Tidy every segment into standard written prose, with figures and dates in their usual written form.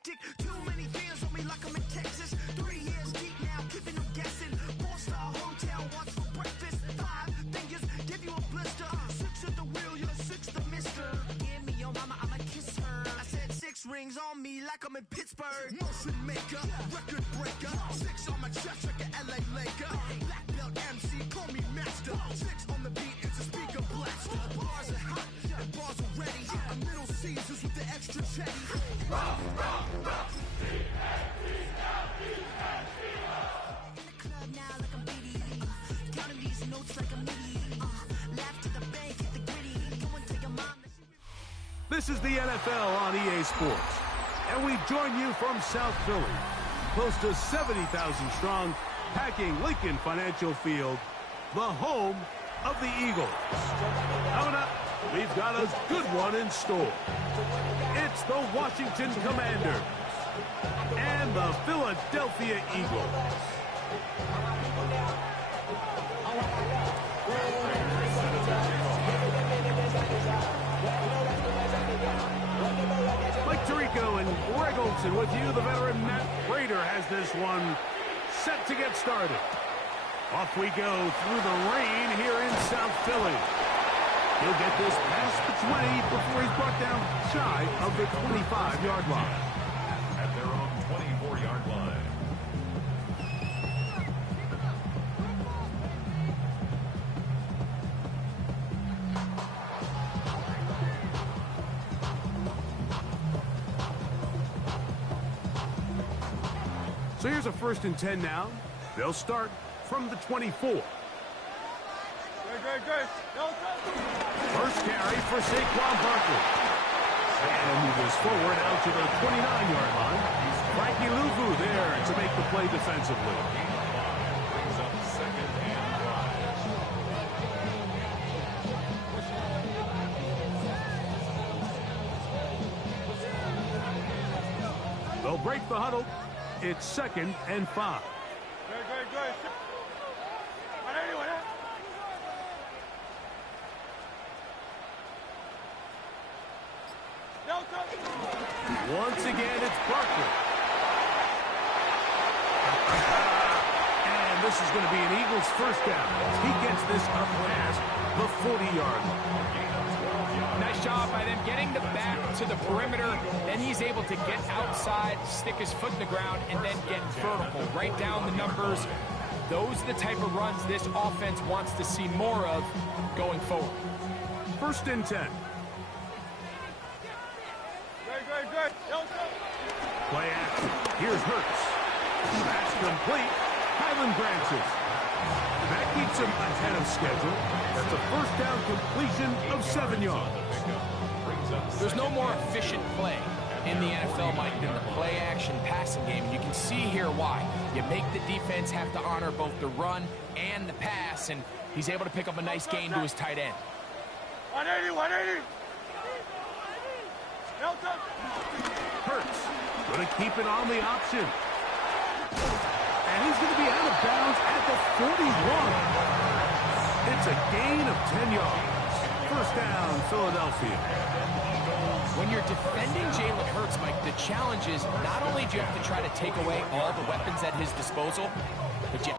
hectic. Too many fans on me like I'm in Texas. 3 years deep now, keeping them guessing. 4-star hotel, what's for breakfast? 5 fingers, give you a blister. 6 at the wheel, you're 6 the mister. Give me your mama, I'ma kiss her. I said 6 rings on me like I'm in Pittsburgh. Motion maker, record breaker. 6 on my chest like an LA Laker. Black belt MC, call me master. 6 on the beat, it's a speaker blaster. Bars are hot and bars are ready. A Middle Caesars with the extra chetty. Rock, rock, rock. In the club now like I'm BD. Counting these notes like I'm MIDI. Laugh to the bank, hit the gritty. Go and tell your mom that she... This is the NFL on EA Sports, and we join you from South Philly, close to 70,000 strong, packing Lincoln Financial Field, the home of the Eagles. Coming up, we've got a good one in store. It's the Washington Commanders and the Philadelphia Eagles. Mike Tirico and Greg Olson with you. The veteran Matt Prater has this one set to get started. Off we go through the rain here in South Philly. He'll get this past the 20 before he's brought down shy of the 25-yard line. At their own 24-yard line. So here's a 1st and 10 now. They'll start from the 24. First carry for Saquon Barkley. And he'll move this forward out to the 29-yard line. Frankie Luvu there to make the play defensively. Brings up 2nd and 5. They'll break the huddle. It's 2nd and 5. Good. Once again, it's Barkley. And this is going to be an Eagles first down. He gets this up past the 40-yard line. Nice job by them getting the back to the perimeter. Then he's able to get outside, stick his foot in the ground, and then get vertical. Right down the numbers. Those are the type of runs this offense wants to see more of going forward. 1st and 10. Good. Play action. Here's Hurts. Pass complete. Highland branches. That keeps him ahead of schedule. That's a 1st down completion of 7 yards. There's no more efficient play in the NFL, Mike, than the play-action passing game. And you can see here why. You make the defense have to honor both the run and the pass, and he's able to pick up a nice gain to his tight end. 180. Hurts going to keep it on the option. And he's going to be out of bounds at the 41. It's a gain of 10 yards. 1st down, Philadelphia. When you're defending Jalen Hurts, Mike, the challenge is not only do you have to try to take away all the weapons at his disposal, but you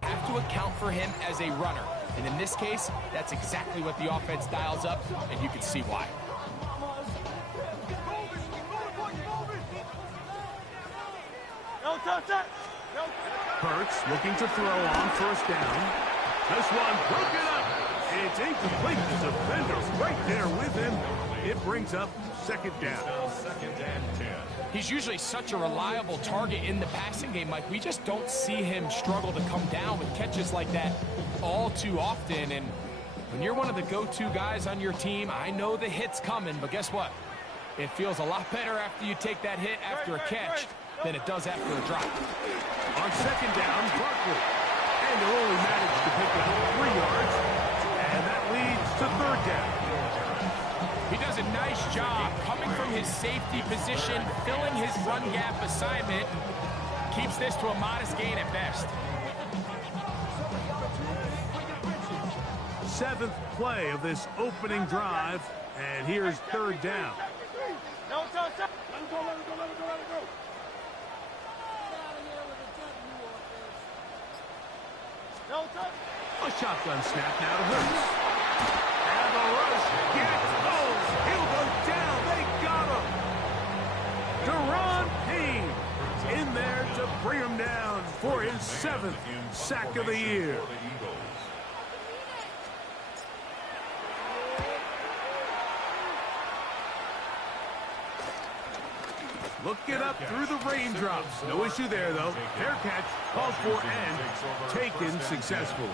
have to account for him as a runner. And in this case, that's exactly what the offense dials up, and you can see why. Hurts looking to throw on 1st down. This one broken up. It's incomplete. The defender right there with him. It brings up 2nd down. 2nd and 10. He's usually such a reliable target in the passing game, Mike. We just don't see him struggle to come down with catches like that all too often. And when you're one of the go-to guys on your team, I know the hit's coming, but guess what? It feels a lot better after you take that hit after a catch than it does after a drop. On 2nd down, Barkley. And they'll only manage to pick up 3 yards to third down. He does a nice job coming from his safety position, filling his run gap assignment, keeps this to a modest gain at best. Seventh play of this opening drive, and here's third down. No, let him go. No, A shotgun snap now to Hurts. And the rush gets home. He'll go down. They got him. Deron Payne in there to bring him down for his 7th sack of the year. Looking up through the raindrops. No issue there, though. Fair catch, called for, and taken successfully.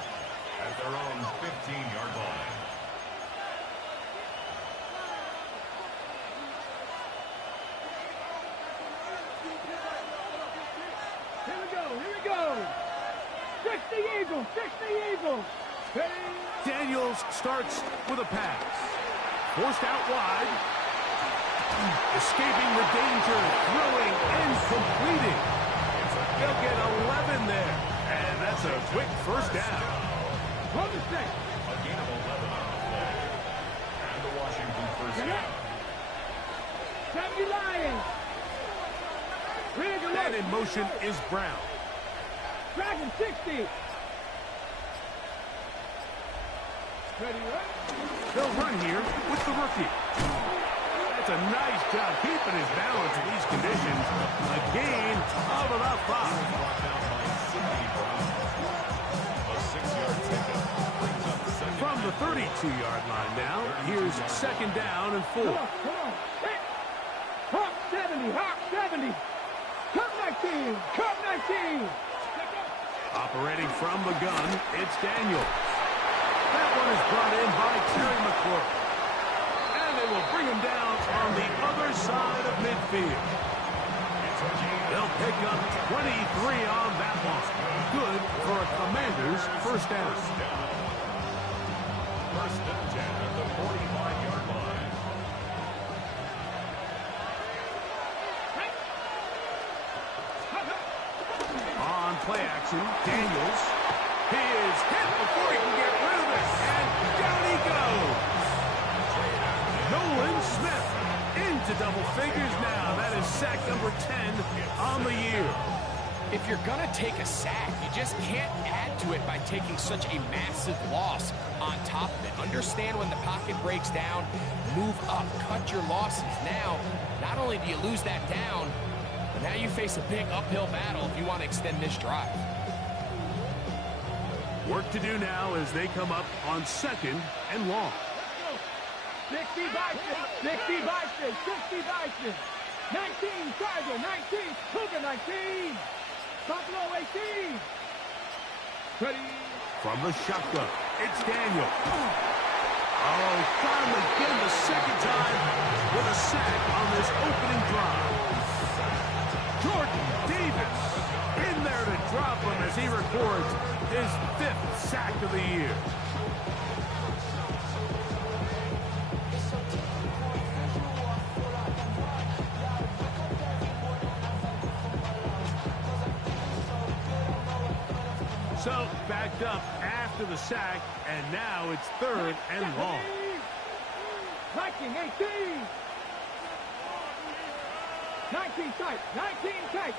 At their own 15-yard line. Here we go. Fix the Eagles. Daniels starts with a pass. Forced out wide. Escaping the danger, throwing and completing. They'll get 11 there. And that's a quick first down. A gain of 11 on the play. And the Washington first down. And in motion is Brown. Dragon 60. They'll run here with the rookie. That's a nice job keeping his balance in these conditions. A gain of about 5. Brought down by Sidney Brown. A 6-yard pickup brings up second. From the 32-yard line now, here's second down and 4. Come on. Hawk 70. Cup 19. Operating from the gun, it's Daniels. That one is brought in by Terry McLaurin. And they will bring him down on the other side of midfield. They'll pick up 23 on that one. Good for a Commanders first down. First and 10 at the 45-yard line. On play action, Daniels. He is hit before he can get rid of it. And down he goes. Nolan Smith into double figures now. That is sack number 10 on the year. If you're going to take a sack, you just can't add to it by taking such a massive loss on top of it. Understand when the pocket breaks down, move up, cut your losses. Now, not only do you lose that down, but now you face a big uphill battle if you want to extend this drive. Work to do now as they come up on second and long. 60 Bison. 19 Charger. 19 Cougar 19. Buffalo 18. Ready. From the shotgun, it's Daniel. Oh, finally getting the second time with a sack on this opening drive. Jordan Davis in there to drop him as he records his 5th sack of the year. So, backed up after the sack, and now it's third and long. 19 tight.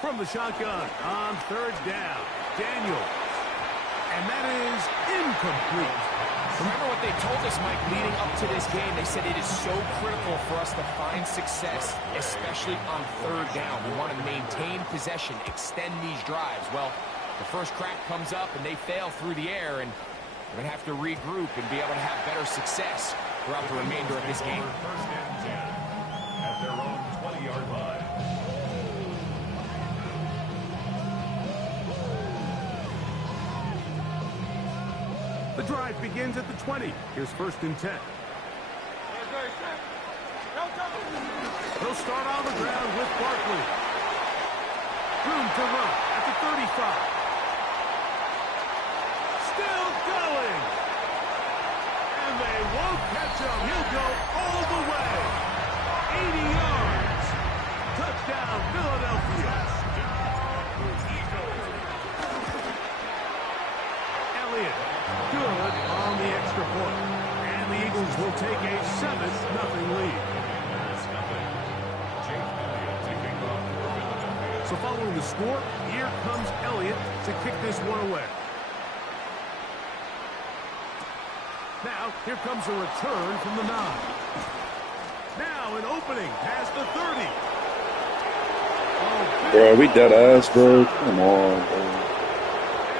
From the shotgun on third down, Daniels. And that is incomplete. Remember what they told us, Mike, leading up to this game. They said it is so critical for us to find success, especially on third down. We want to maintain possession, extend these drives. Well, the first crack comes up and they fail through the air, and we're going to have to regroup and be able to have better success throughout the remainder of this game. First and 10 at their own 20-yard line. The drive begins at the 20. Here's first and 10. He'll start on the ground with Barkley. Room to run at the 35. Still going. take a 7-0 lead. So following the score, here comes Elliott to kick this one away. Now, here comes a return from the 9. Now, an opening past the 30. Oh, Bro, we dead ass, bro. Come on, bro.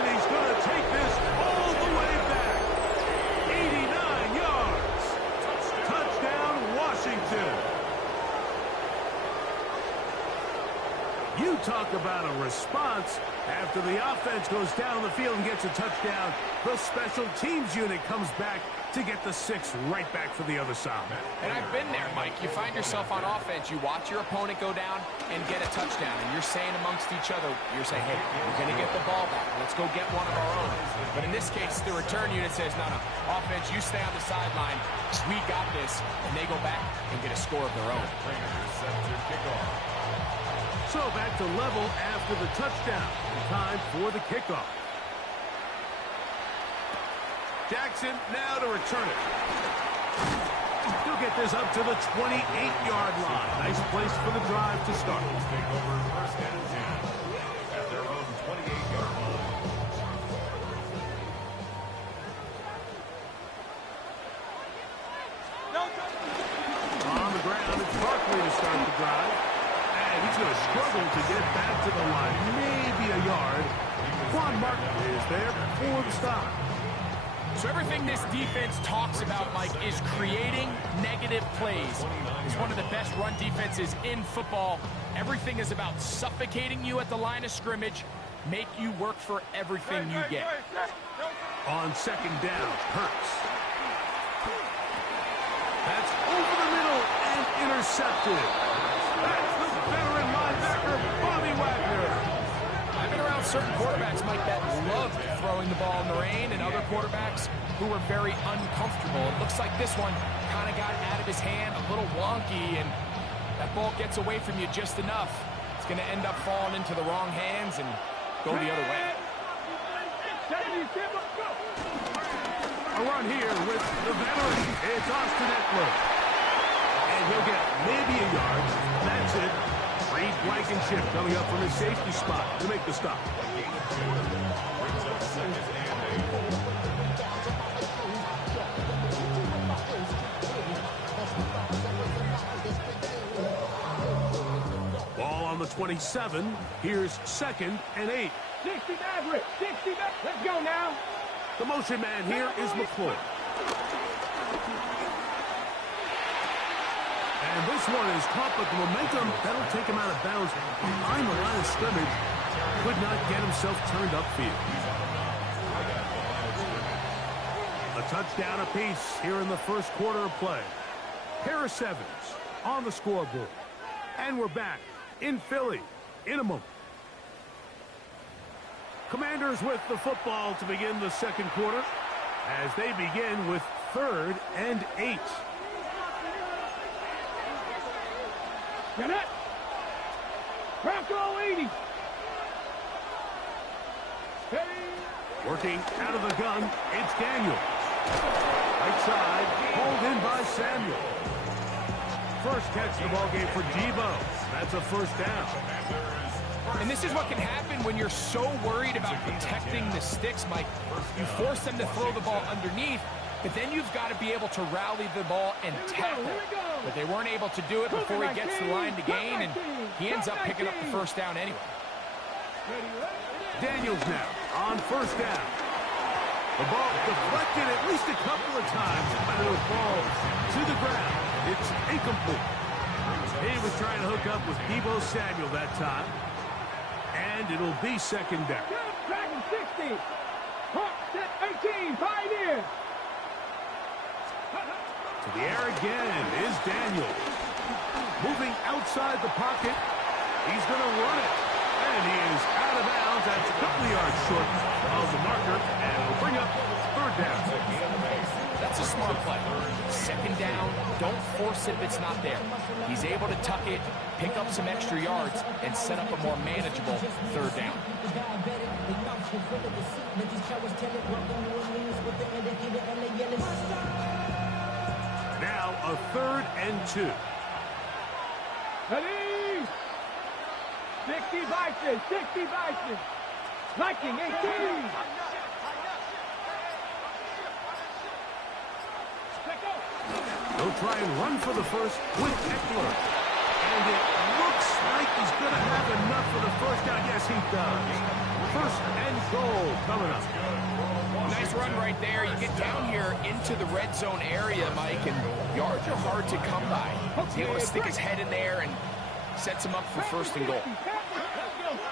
and he's going to take this all the way back. 89 yards. Touchdown, Washington. You talk about a response. After the offense goes down the field and gets a touchdown, the special teams unit comes back to get the 6 right back for the other side. And I've been there, Mike. You find yourself on offense, you watch your opponent go down and get a touchdown, and you're saying amongst each other, you're saying, hey, we're going to get the ball back. Let's go get one of our own. But in this case, the return unit says, no, offense, you stay on the sideline. We got this. And they go back and get a score of their own. So back to level after the touchdown. Time for the kickoff. Jackson now to return it. He'll get this up to the 28-yard line. Nice place for the drive to start. Take over first and 10 at their own 28-yard line. On the ground, it's Barkley to start the drive. And he's going to struggle to get back to the line. Maybe a yard. Quan Martin is there for the stop. So everything this defense talks about, Mike, is creating negative plays. It's one of the best run defenses in football. Everything is about suffocating you at the line of scrimmage, make you work for everything you get. On second down, Hurts. That's over the middle and intercepted. That's the veteran linebacker, Bobby Wagner. I've been around certain quarterbacks, Mike, that loved throwing the ball in the rain, and other quarterbacks who were very uncomfortable. It looks like this one kind of got out of his hand, a little wonky, and that ball gets away from you just enough. It's going to end up falling into the wrong hands and go the other way. A run here with the veteran. It's Austin Eckler. And he'll get maybe a yard. That's it. Reed Blankenship coming up from his safety spot to make the stop. Ball on the 27. Here's 2nd and 8. 60 Maverick. 60 Maverick. Let's go now. The motion man here is McClure. And this one is caught, but the momentum, that'll take him out of bounds behind the line of scrimmage. Could not get himself turned upfield. A touchdown apiece here in the first quarter of play. Harris Evans on the scoreboard. And we're back in Philly in a moment. Commanders with the football to begin the second quarter as they begin with 3rd and 8. Get it. Bronco 80. Hey. Working out of the gun, it's Daniels. Right side, pulled in by Samuel. First catch of the ball game for Debo. That's a first down. And this is what can happen when you're so worried about protecting the sticks, Mike. You force them to throw the ball underneath, but then you've got to be able to rally the ball and tackle. But they weren't able to do it before he gets to the line to gain, and he ends up picking up the first down anyway. Daniels now on first down. The ball deflected at least a couple of times, but it'll fall to the ground. It's incomplete. He was trying to hook up with Debo Samuel that time. And it'll be second down. Dragon 60. Hawk set 18. 5 in. To the air again is Daniels. Moving outside the pocket. He's going to run it. And he is out of bounds. That's a couple of yards short of the marker. And it'll bring up 3rd down. That's a smart play. Second down, don't force it if it's not there. He's able to tuck it, pick up some extra yards, and set up a more manageable 3rd down. 3rd and 2. Ready? 60 Bison, 60 Bison. Viking 18. They'll try and run for the first with Eckler. And it looks like he's going to have enough for the first down. Yes, he does. 1st and goal coming up. Nice run right there. You get down here into the red zone area, Mike, and yards are hard to come by. He's able to stick his head in there and sets him up for 1st and goal.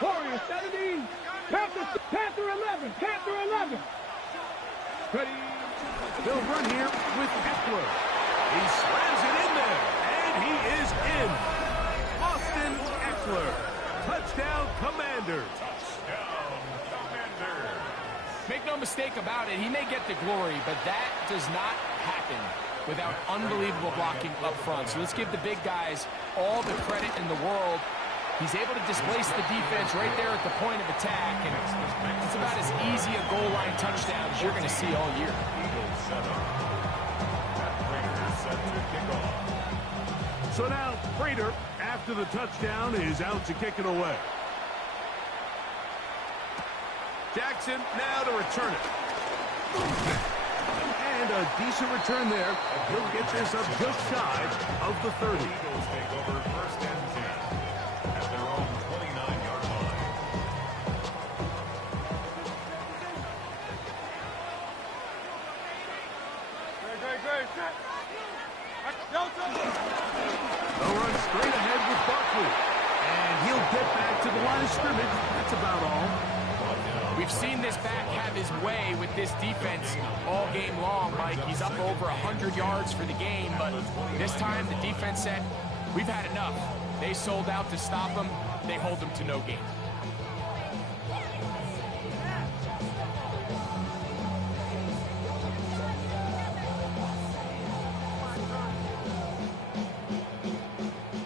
Warriors 17. Panther 11. Panther 11. Ready? They'll run here with Eckler. He slams it in there, and he is in. Austin Eckler. Touchdown, Commanders. Make no mistake about it, he may get the glory, but that does not happen without unbelievable blocking up front. So let's give the big guys all the credit in the world. He's able to displace the defense right there at the point of attack, and it's about as easy a goal line touchdown as you're going to see all year. So now Prater, after the touchdown, is out to kick it away. Jackson now to return it. And a decent return there. He'll get this up just shy of the 30. Eagles take over 1st and 10 at their own 29-yard line. They'll run straight ahead with Barkley. And he'll get back to the line of scrimmage. That's about all. We've seen this back have his way with this defense all game long, Mike. He's up over 100 yards for the game, but this time the defense said, we've had enough. They sold out to stop him. They hold him to no gain.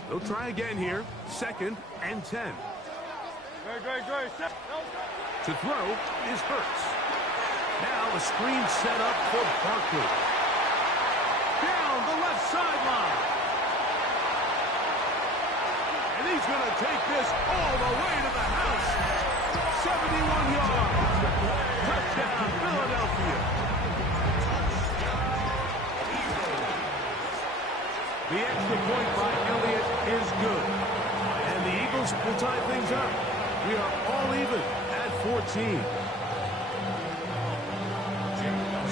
They'll try again here. 2nd and 10. To throw is Hurts. Now a screen set up for Barkley. Down the left sideline. And he's going to take this all the way to the house. 71 yards. Touchdown, Philadelphia. The extra point by Elliott is good. And the Eagles will tie things up. We are all even at 14.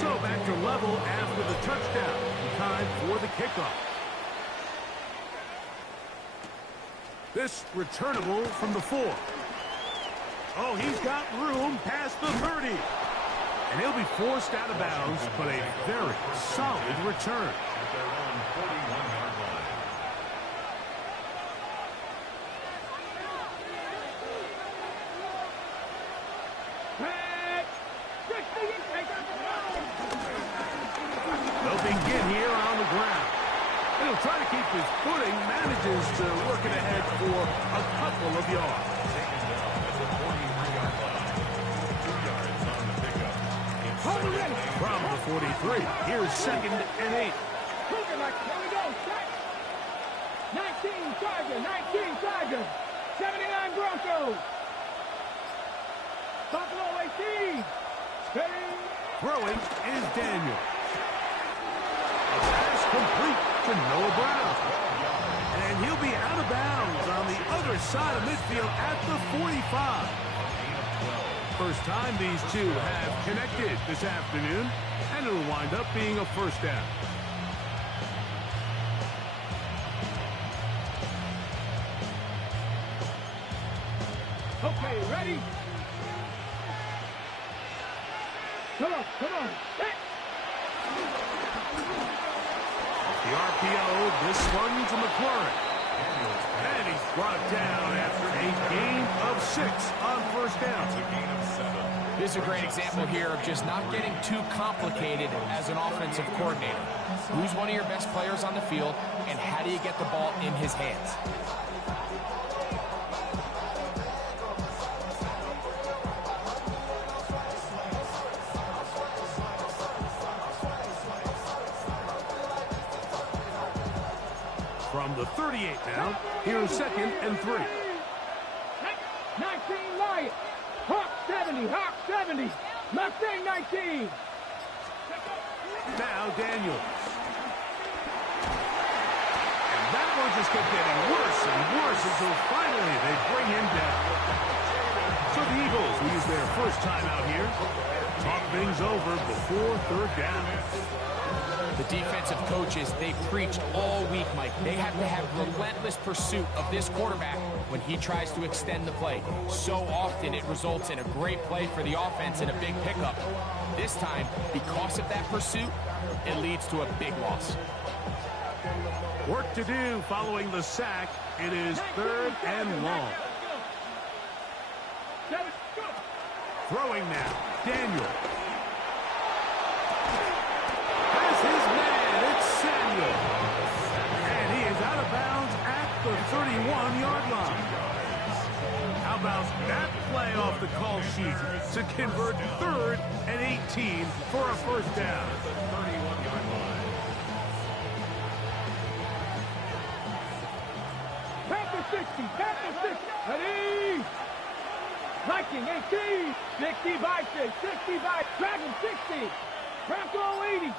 So back to level after the touchdown. Time for the kickoff. This returnable from the 4. Oh, he's got room past the 30. And he'll be forced out of bounds, but a very solid return. At their own 41-yard line. They'll begin here on the ground. And he'll try to keep his footing, manages to work it ahead for a couple of yards. Taken down at the 43-yard line. 2 yards on the pickup. It's From the 43, here's 2nd and 8. Here we go. Set. 19 Charger. 19 Charger. 79 Broncos. Buffalo 18. Ready? Throwing is Daniel. A pass complete to Noah Brown. And he'll be out of bounds on the other side of midfield at the 45. First time these two have connected this afternoon, and it'll wind up being a 1st down. Okay, ready? Come on. Set. The RPO, this one to McLaurin. And he's brought down after a gain of 6 on 1st down. a gain of 7. This is a great example here of just not getting too complicated as an offensive coordinator. Who's one of your best players on the field, and how do you get the ball in his hands? From the 38 now, here's 2nd and 3. 19 Lions. Hawk 70, Hawk 70. Mustang 19. Now Daniels. And that one just kept getting worse and worse until finally they bring him down. So the Eagles will use their first time out here. Talk things over before 3rd down. The defensive coaches, they preached all week, Mike. They have to have relentless pursuit of this quarterback when he tries to extend the play. So often it results in a great play for the offense and a big pickup. This time, because of that pursuit, it leads to a big loss. Work to do following the sack. It is 3rd and long. Throwing now, Daniel. Has his man, it's Samuel. And he is out of bounds at the 31-yard line. How about that play off the call sheet to convert 3rd and 18 for a first down? Panther 60, Panther 60. Ready? Viking 18, 60 Viking, 60 by Dragon 60, Bronco 80.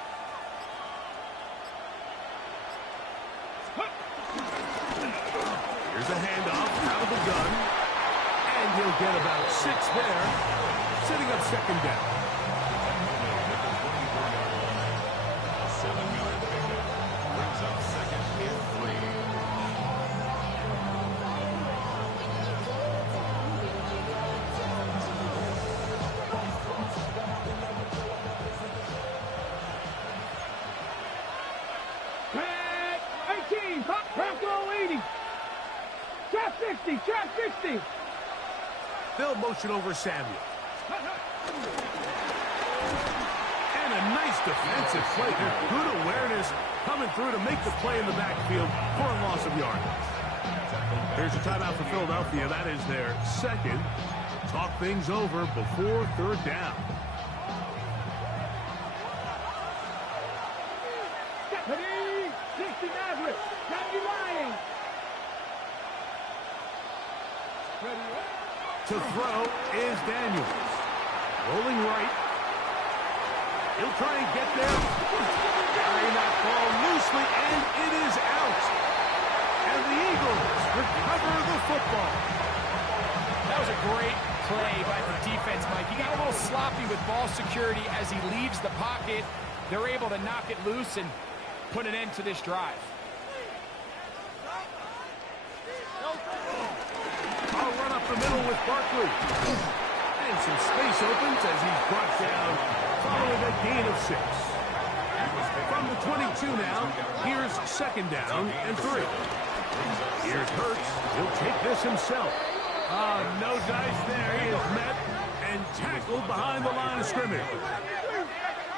Here's a handoff out of the gun, and he'll get about 6 there, setting up 2nd down. A 7-yard pickup brings up 2nd and 3. Bronco 80. Trap 60. Trap 60. They'll motion over Samuel. And a nice defensive play. Good awareness coming through to make the play in the backfield for a loss of yardage. Here's a timeout for Philadelphia. That is their 2nd. Talk things over before 3rd down. Ready? 60 Maverick. Johnny Lyons. To throw is Daniels. Rolling right. He'll try and get there. Carrying that ball loosely, and it is out. And the Eagles recover the football. That was a great play by the defense, Mike. He got a little sloppy with ball security as he leaves the pocket. They're able to knock it loose and put an end to this drive. I'll run up the middle with Barkley. And some space opens as he's brought down following a gain of 6. From the 22 now, here's 2nd down and 3. Here's Hurts. He'll take this himself. No dice there. He is met and tackled behind the line of scrimmage.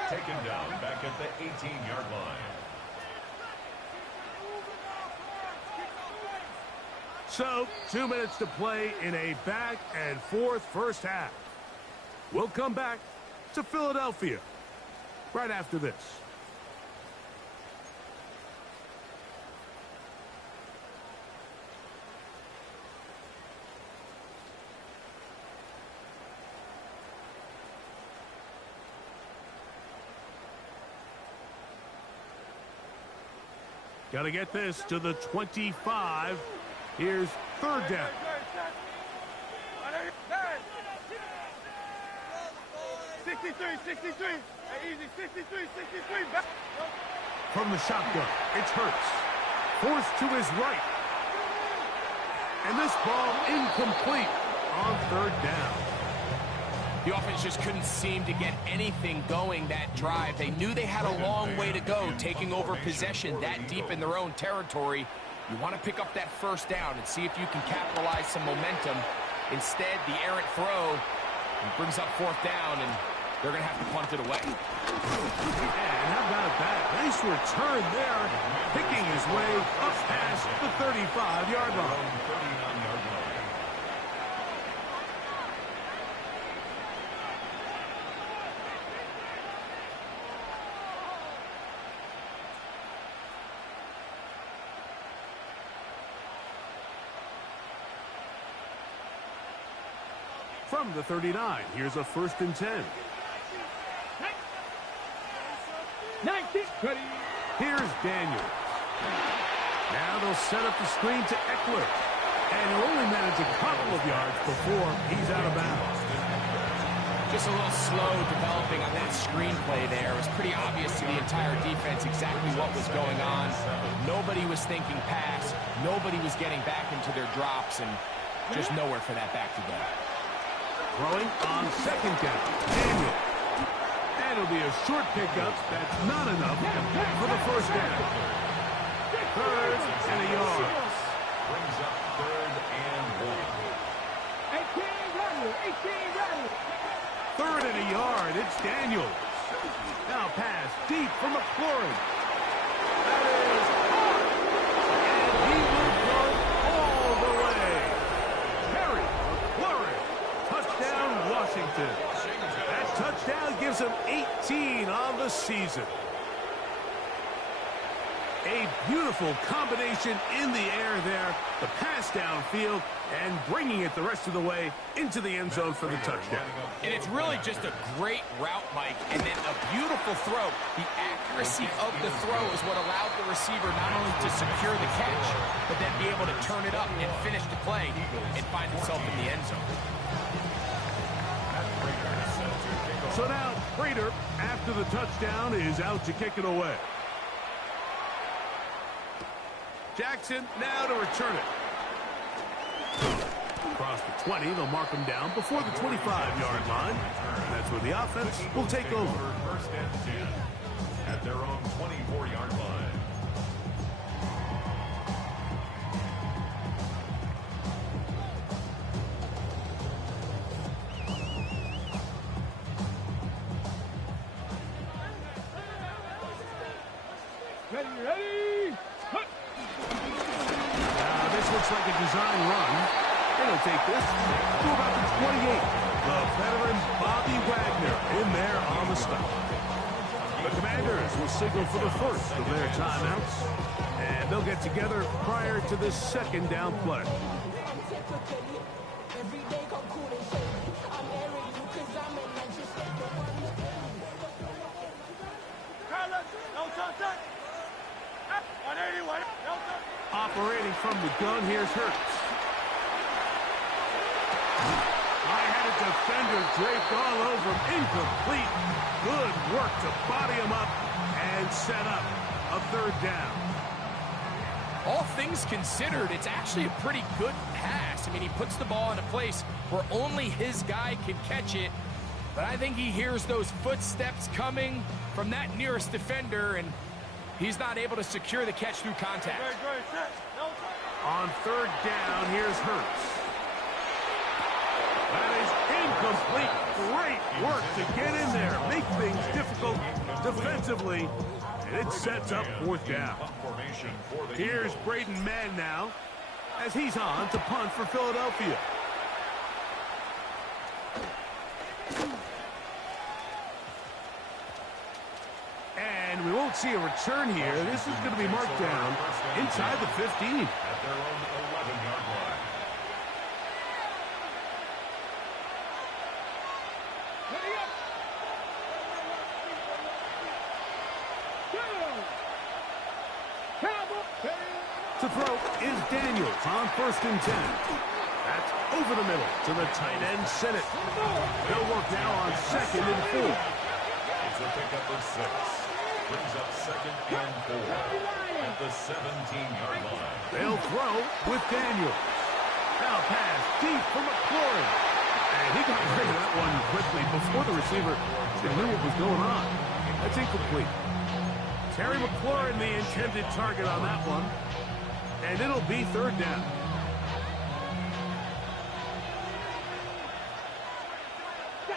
Taken down back at the 18-yard line. So, 2 minutes to play in a back and forth first half. We'll come back to Philadelphia right after this. Got to get this to the 25. Here's 3rd down. From the shotgun, it's Hurts. Forced to his right. And this ball incomplete on 3rd down. The offense just couldn't seem to get anything going that drive. They knew they had a long way to go, taking over possession that deep in their own territory. You want to pick up that first down and see if you can capitalize some momentum. Instead, the errant throw brings up 4th down, and they're going to have to punt it away. And how about that? Nice return there, picking his way up past the 35-yard line. 39-yard line. from the 39. Here's a 1st and 10. 19. Ready. Here's Daniels. Now they'll set up the screen to Eckler. And he'll only manage a couple of yards before he's out of bounds. Just a little slow developing on that screenplay there. It was pretty obvious to the entire defense exactly what was going on. Nobody was thinking pass. Nobody was getting back into their drops, and just nowhere for that back to go. Throwing on 2nd down. Daniel. And it'll be a short pickup. That's not enough for the 1st down. 3rd and a yard. Brings up 3rd and 1. 18 ready. 18 ready. 3rd and a yard. It's Daniels. Now pass deep for McLaurin. That is hard. And he will go all the way. Terry McLaurin. Touchdown, Washington. That touchdown gives him 18 on the season. A beautiful combination in the air there. The pass downfield and bringing it the rest of the way into the end zone for the touchdown. And it's really just a great route, Mike, and then a beautiful throw. The accuracy of the throw is what allowed the receiver not only to secure the catch, but then be able to turn it up and finish the play and find himself in the end zone. So now, Prater, after the touchdown, is out to kick it away. Jackson now to return it. Across the 20, they'll mark him down before the 25-yard line. And that's where the offense will take over. 1st and 10 at their own 24-yard line. Ready, ready. Hut. This looks like a design run. It'll take this to about the 28. The veteran Bobby Wagner in there on the stop. The Commanders will signal for the first of their timeouts. And they'll get together prior to this 2nd down play. Operating from the gun, here's Hurts. High-headed defender draped all over him. Incomplete. Good work to body him up and set up a 3rd down. All things considered, it's actually a pretty good pass. I mean, he puts the ball in a place where only his guy can catch it. But I think he hears those footsteps coming from that nearest defender, and he's not able to secure the catch through contact. On 3rd down, here's Hurts. That is incomplete. Great work to get in there. Make things difficult defensively. And it sets up 4th down. Here's Braden Mann now as he's on to punt for Philadelphia. And we won't see a return here. This is going to be marked down inside the 15. At their own 11-yard line. Ready up. To throw is Daniels on 1st and 10. That's over the middle to the tight end, Sennett. They'll work now on 2nd and 4. It's a pickup of 6. Brings up 2nd and 4 at the 17-yard line. They'll throw with Daniels. Now pass deep for McLaurin. And he got rid of that one quickly before the receiver knew what was going on. That's incomplete. Terry McLaurin, the intended target on that one. And it'll be 3rd down.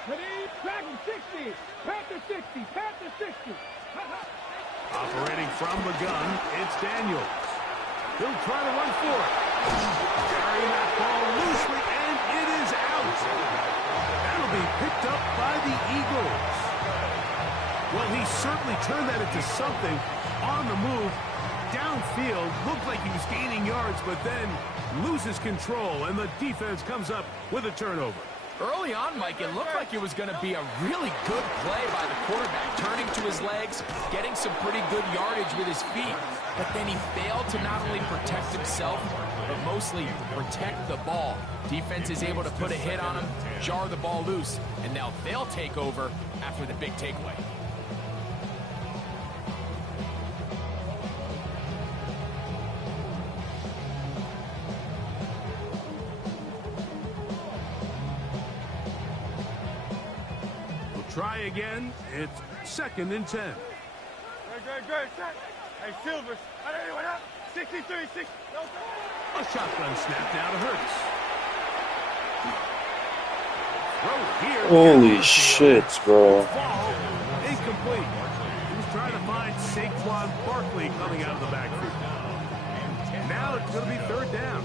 Ready, Dragon 60. Panther 60. Panther 60. Operating from the gun, it's Daniels. He'll try to run for it. Carrying that ball loosely, and it is out. That'll be picked up by the Eagles. Well, he certainly turned that into something on the move. Downfield, looked like he was gaining yards, but then loses control, and the defense comes up with a turnover. Early on, Mike, it looked like it was going to be a really good play by the quarterback, turning to his legs, getting some pretty good yardage with his feet, but then he failed to not only protect himself, but mostly protect the ball. Defense is able to put a hit on him, jar the ball loose, and now they'll take over after the big takeaway. Try again. It's 2nd and 10. Good. Hey, Silvers. What up? 63, 6. No, A shotgun snap now to Hurts. Throw here. Holy shit, bro. Ball incomplete. He was trying to find Saquon Barkley coming out of the backfield. Now it's going to be 3rd down.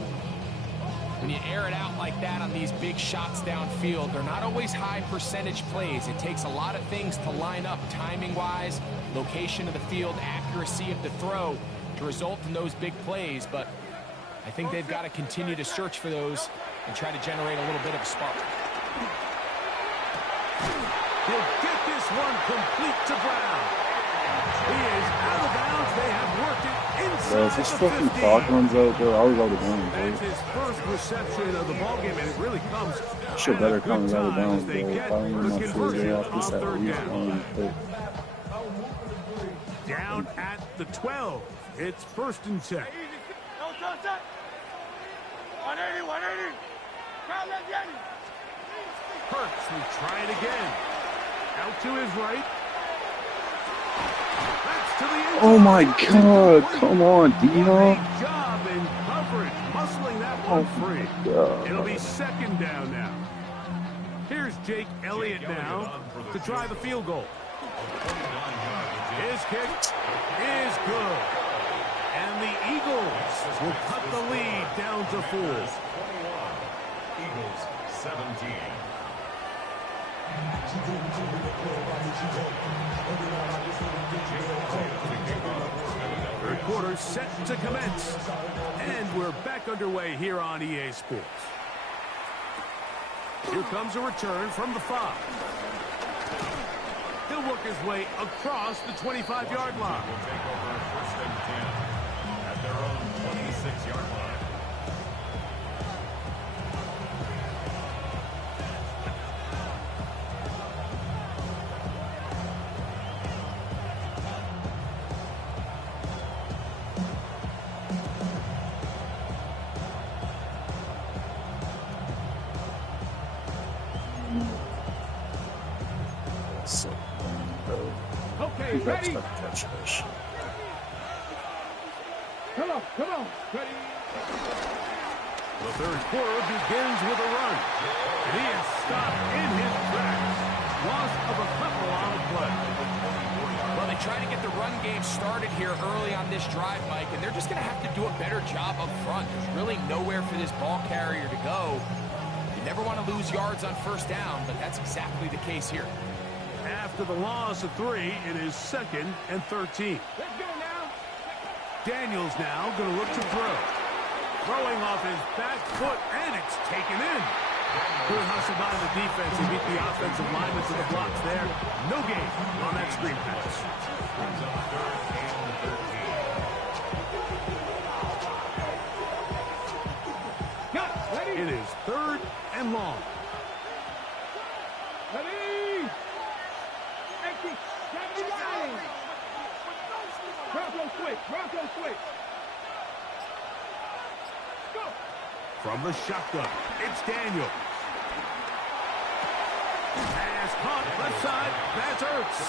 When you air it out like that on these big shots downfield, they're not always high percentage plays. It takes a lot of things to line up timing-wise, location of the field, accuracy of the throw to result in those big plays. But I think they've got to continue to search for those and try to generate a little bit of a spark. He'll get this one complete to Brown. He is out of bounds. They have worked it inside Bro, if this the fucking 50. clock runs out, bro, I'll go to game, That's bro. his first reception of the ballgame, and it really comes Shit at better a good come out of time as bounds, they bro. get If I don't even the know if they conversion off this on at 3rd least down. 1 Down at the 12. It's 1st and 10. easy. No, touch. 180, 180. Crowd, let's get it. Hurts will try it again. Out to his right. That's to the end. Oh my god, come on, Dion. Great job in coverage, muscling that one free. God. It'll be 2nd down now. Here's Jake Elliott now to try the field goal. His kick is good. And the Eagles will cut the lead down to 4. Eagles 17. Third quarter set to commence. And we're back underway here on EA Sports. Here comes a return from the 5. He'll work his way across the 25-yard line. Will take over 1st and 10 at their own 26-yard line. So, bro. Okay, Reps ready? not catching this shit. Come on. Ready? The third quarter begins with a run. And he is stopped in his tracks. Loss of a couple on the play. Well, they try to get the run game started here early on this drive, Mike, and they're just going to have to do a better job up front. There's really nowhere for this ball carrier to go. You never want to lose yards on 1st down, but that's exactly the case here. After the loss of 3, it is 2nd and 13. Let's go now. Daniels now going to look to throw. Throwing off his back foot, and it's taken in. Good hustle by the defense. He beat the offensive lineman to the blocks there. No gain on that screen pass. Brings up 3rd and 13. Got it. Ready? It is 3rd and long. Ready? 79. Bronco switch. Go. From the shotgun, it's Daniel. Pass caught, left side, that's Ertz.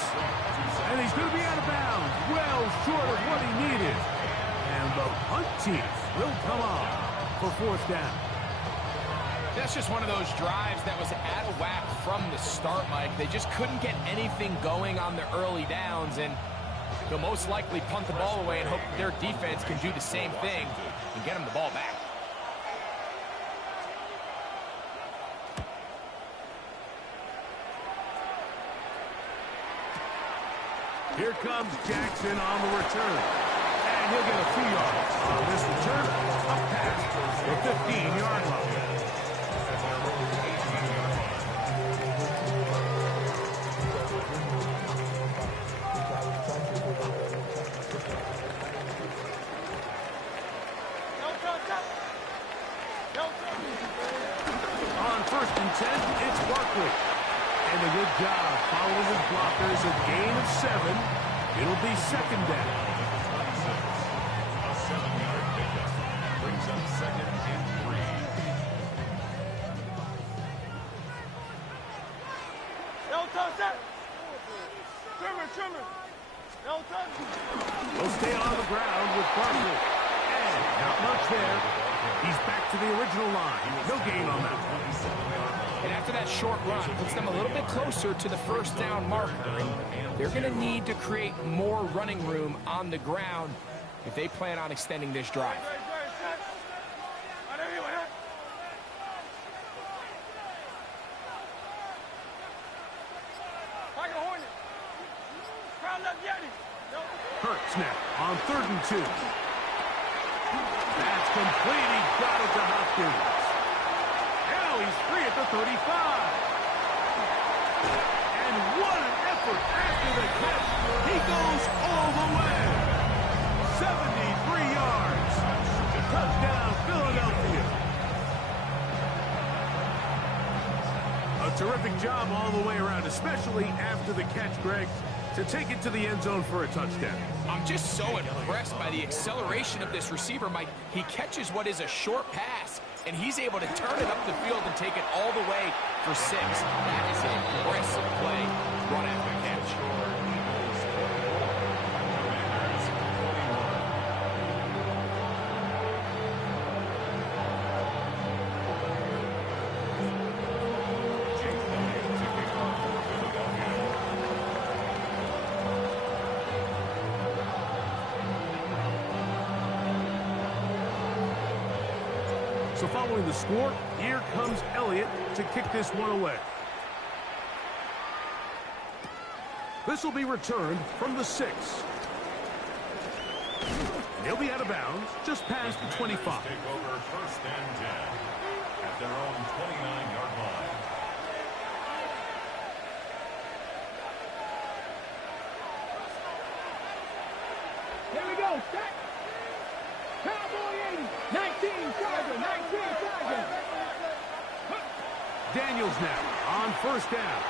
And he's going to be out of bounds, well short of what he needed. And the punt team will come on for 4th down. That's just one of those drives that was out of whack from the start, Mike. They just couldn't get anything going on the early downs, and they'll most likely punt the ball away and hope their defense can do the same thing and get them the ball back. Here comes Jackson on the return. And he'll get a few yards on this return. Up past the 15-yard line. intent, it's Barkley. And a good job following his blockers, a gain of 7. It'll be second down. A 7-yard pickup brings up second and 3. He'll stay on the ground with Barkley. And not much there. He's back to the original line. No gain on that one. And after that short run, puts them a little bit closer to the first down marker. And they're going to need to create more running room on the ground if they plan on extending this drive. Hurts now on 3rd and 2. That's complete. He got it to Hopkins. Now he's free at the 35. And what an effort after the catch. He goes all the way. 73 yards. Touchdown, Philadelphia. A terrific job all the way around, especially after the catch, Greg, to take it to the end zone for a touchdown. I'm just so impressed by the acceleration of this receiver, Mike. He catches what is a short pass, and he's able to turn it up the field and take it all the way for 6. That is an impressive play, run after catch. So following the score, here comes Elliott to kick this one away. This will be returned from the 6. And he'll be out of bounds just past the 25. Take over 1st and 10 at their own 29-yard line. Here we go, set. Cowboy 80, 19, Charger, 19, Charger. Daniels now on 1st down.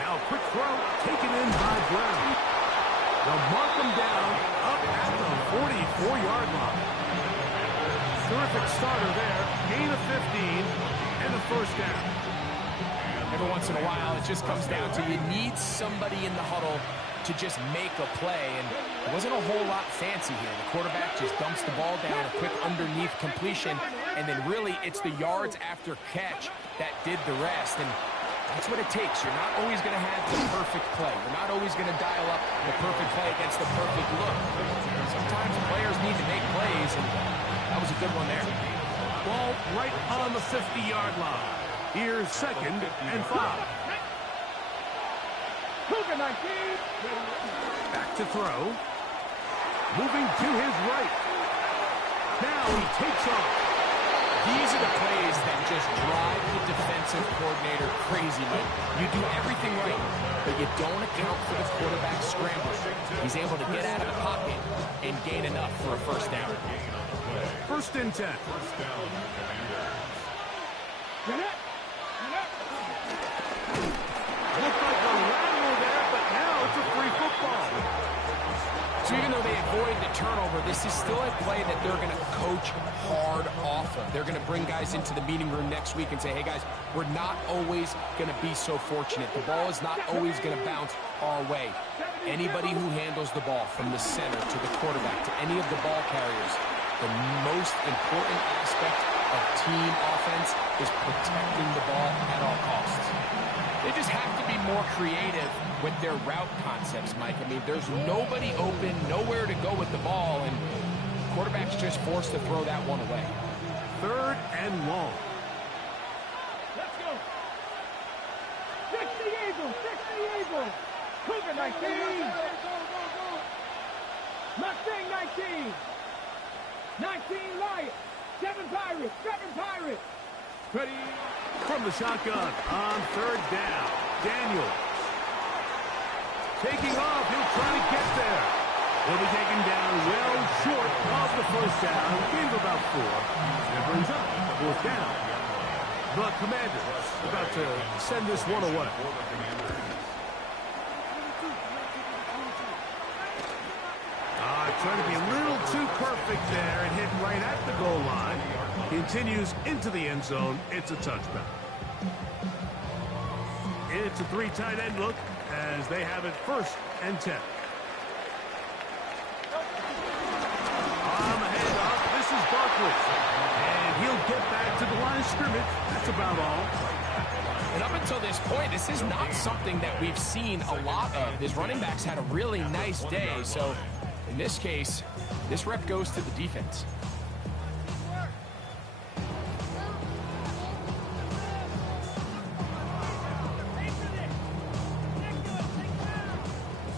Now quick throw taken in by Brown. They'll mark him down up at the 44-yard line. Terrific starter there. Gain of 15 and a 1st down. Every once in a while, it just comes down to you need somebody in the huddle to just make a play, and it wasn't a whole lot fancy here. The quarterback just dumps the ball down, a quick underneath completion, and then really it's the yards after catch that did the rest, and that's what it takes. You're not always going to have the perfect play. You're not always going to dial up the perfect play against the perfect look. Sometimes players need to make plays, and that was a good one there. Ball right on the 50-yard line. Here's 2nd and 5. Cougar 19. Back to throw. Moving to his right. Now he takes off. These are the plays that just drive the defensive coordinator crazy, Mike. You do everything right, but you don't account for the quarterback scrambling. He's able to get out of the pocket and gain enough for a 1st down. 1st and 10. Get it. Looked like a rattle there, but now it's a free football. So even though they avoid the turnover, this is still a play that they're going to coach hard off of. They're going to bring guys into the meeting room next week and say, hey, guys, we're not always going to be so fortunate. The ball is not always going to bounce our way. Anybody who handles the ball from the center to the quarterback to any of the ball carriers, the most important aspect of team offense is protecting the ball at all costs. They just have to be more creative with their route concepts, Mike. I mean, there's nobody open, nowhere to go with the ball, and quarterback's just forced to throw that one away. 3rd and long. Let's go. 60 Eagles, 60 Eagles. Cougar 19. Mustang 19. 19 Lions. 7 Pirates, 7 Pirates. Ready from the shotgun on 3rd down. Daniels. Taking off, he'll try to get there. He'll be taken down well short of the 1st down. Gain of about 4. That brings up 4th down. The Commanders about to send this one away. Trying to be a little too perfect there and hit right at the goal line. Continues into the end zone. It's a touchback. It's a 3 tight end look as they have it 1st and 10. On the handoff, this is Barkley. And he'll get back to the line of scrimmage. That's about all. And up until this point, this is not something that we've seen a lot of. His running backs had a really nice day, so in this case, this rep goes to the defense.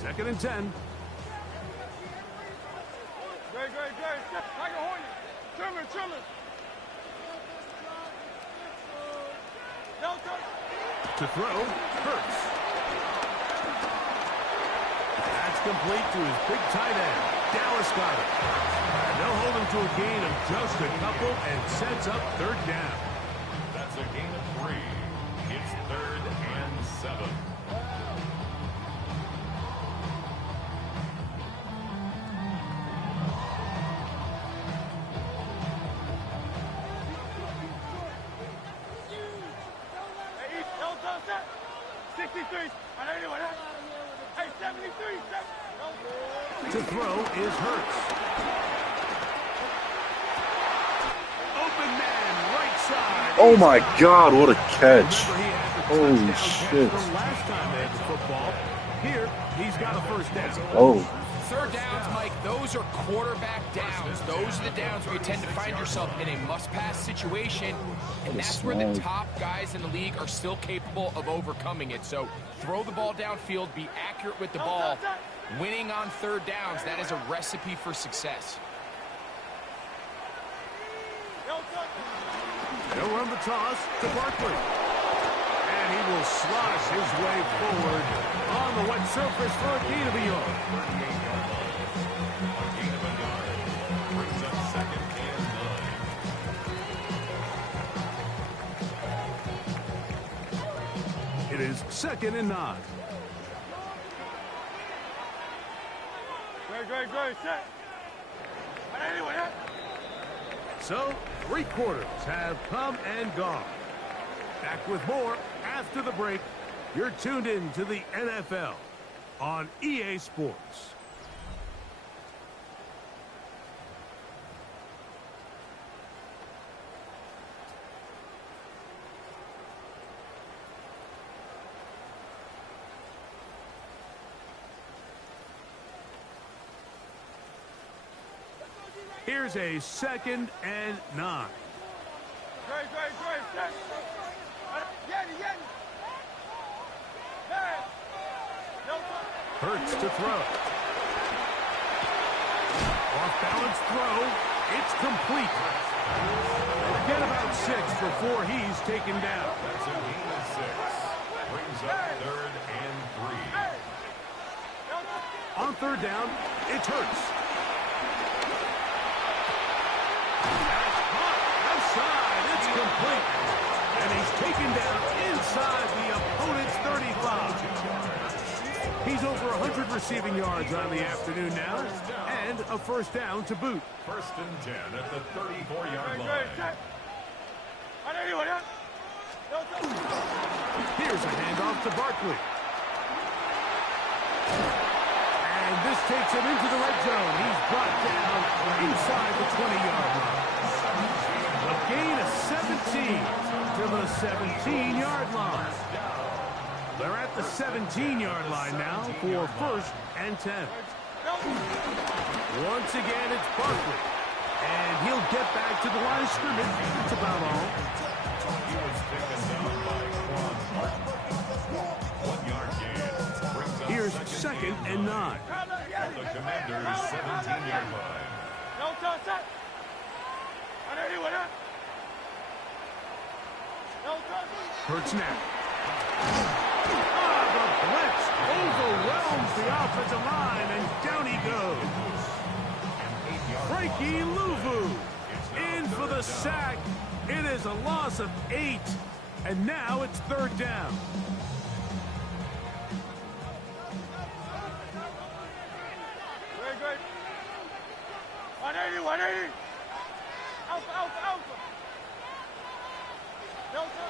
Second and 10. Great. Like a hornet. Trimmer. To throw, Hurts. That's complete to his big tight end. Dallas got it. And they'll hold him to a gain of just a couple and sets up 3rd down. That's a gain of 3. It's 3rd and 7. To throw is Hurts. Open man, right side. Oh my God, what a catch. Remember, he had the Holy touchdown shit. catch from last time they had the football. Here, he's got a 1st down. Oh. 3rd downs, Mike, those are quarterback downs. Those are the downs where you tend to find yourself in a must-pass situation, and that's where the top guys in the league are still capable of overcoming it. So throw the ball downfield, be accurate with the ball. Winning on 3rd downs, that is a recipe for success. They'll run the toss to Barkley. And he will slosh his way forward on the wet surface for a gain of a yard. Brings up 2nd and 9. It is 2nd and 9. Great. Set. So, 3 quarters have come and gone. Back with more after the break. You're tuned in to the NFL on EA Sports. Here's a 2nd and 9. Great. Set. Yeti. Hurts to throw. Off-balance throw. It's complete. Get about 6 before he's taken down. That's a gain of 6. Brings up 3rd and 3. On 3rd down, it's Hurts. Outside, it's complete. And he's taken down inside the opponent's 35. He's over 100 receiving yards on the afternoon now, and a 1st down to boot. 1st and 10 at the 34-yard line. Here's a handoff to Barkley. And this takes him into the red zone. He's brought down inside the 20-yard line. A gain of 17 to the 17-yard line. They're at the 17-yard line now for 1st and 10. Once again, it's Barkley. And he'll get back to the line of scrimmage. That's about all. He was taken down by Quan Martin. 1-yard gain. Brings up Here's 2nd and 9. at the Commanders' 17-yard line. Hurts now. The blitz overwhelms the offensive line, and down he goes. Frankie Louvu in for the sack, It is a loss of 8. And now it's third down. Very good. 180, 180. Alpha, alpha, alpha. Delta.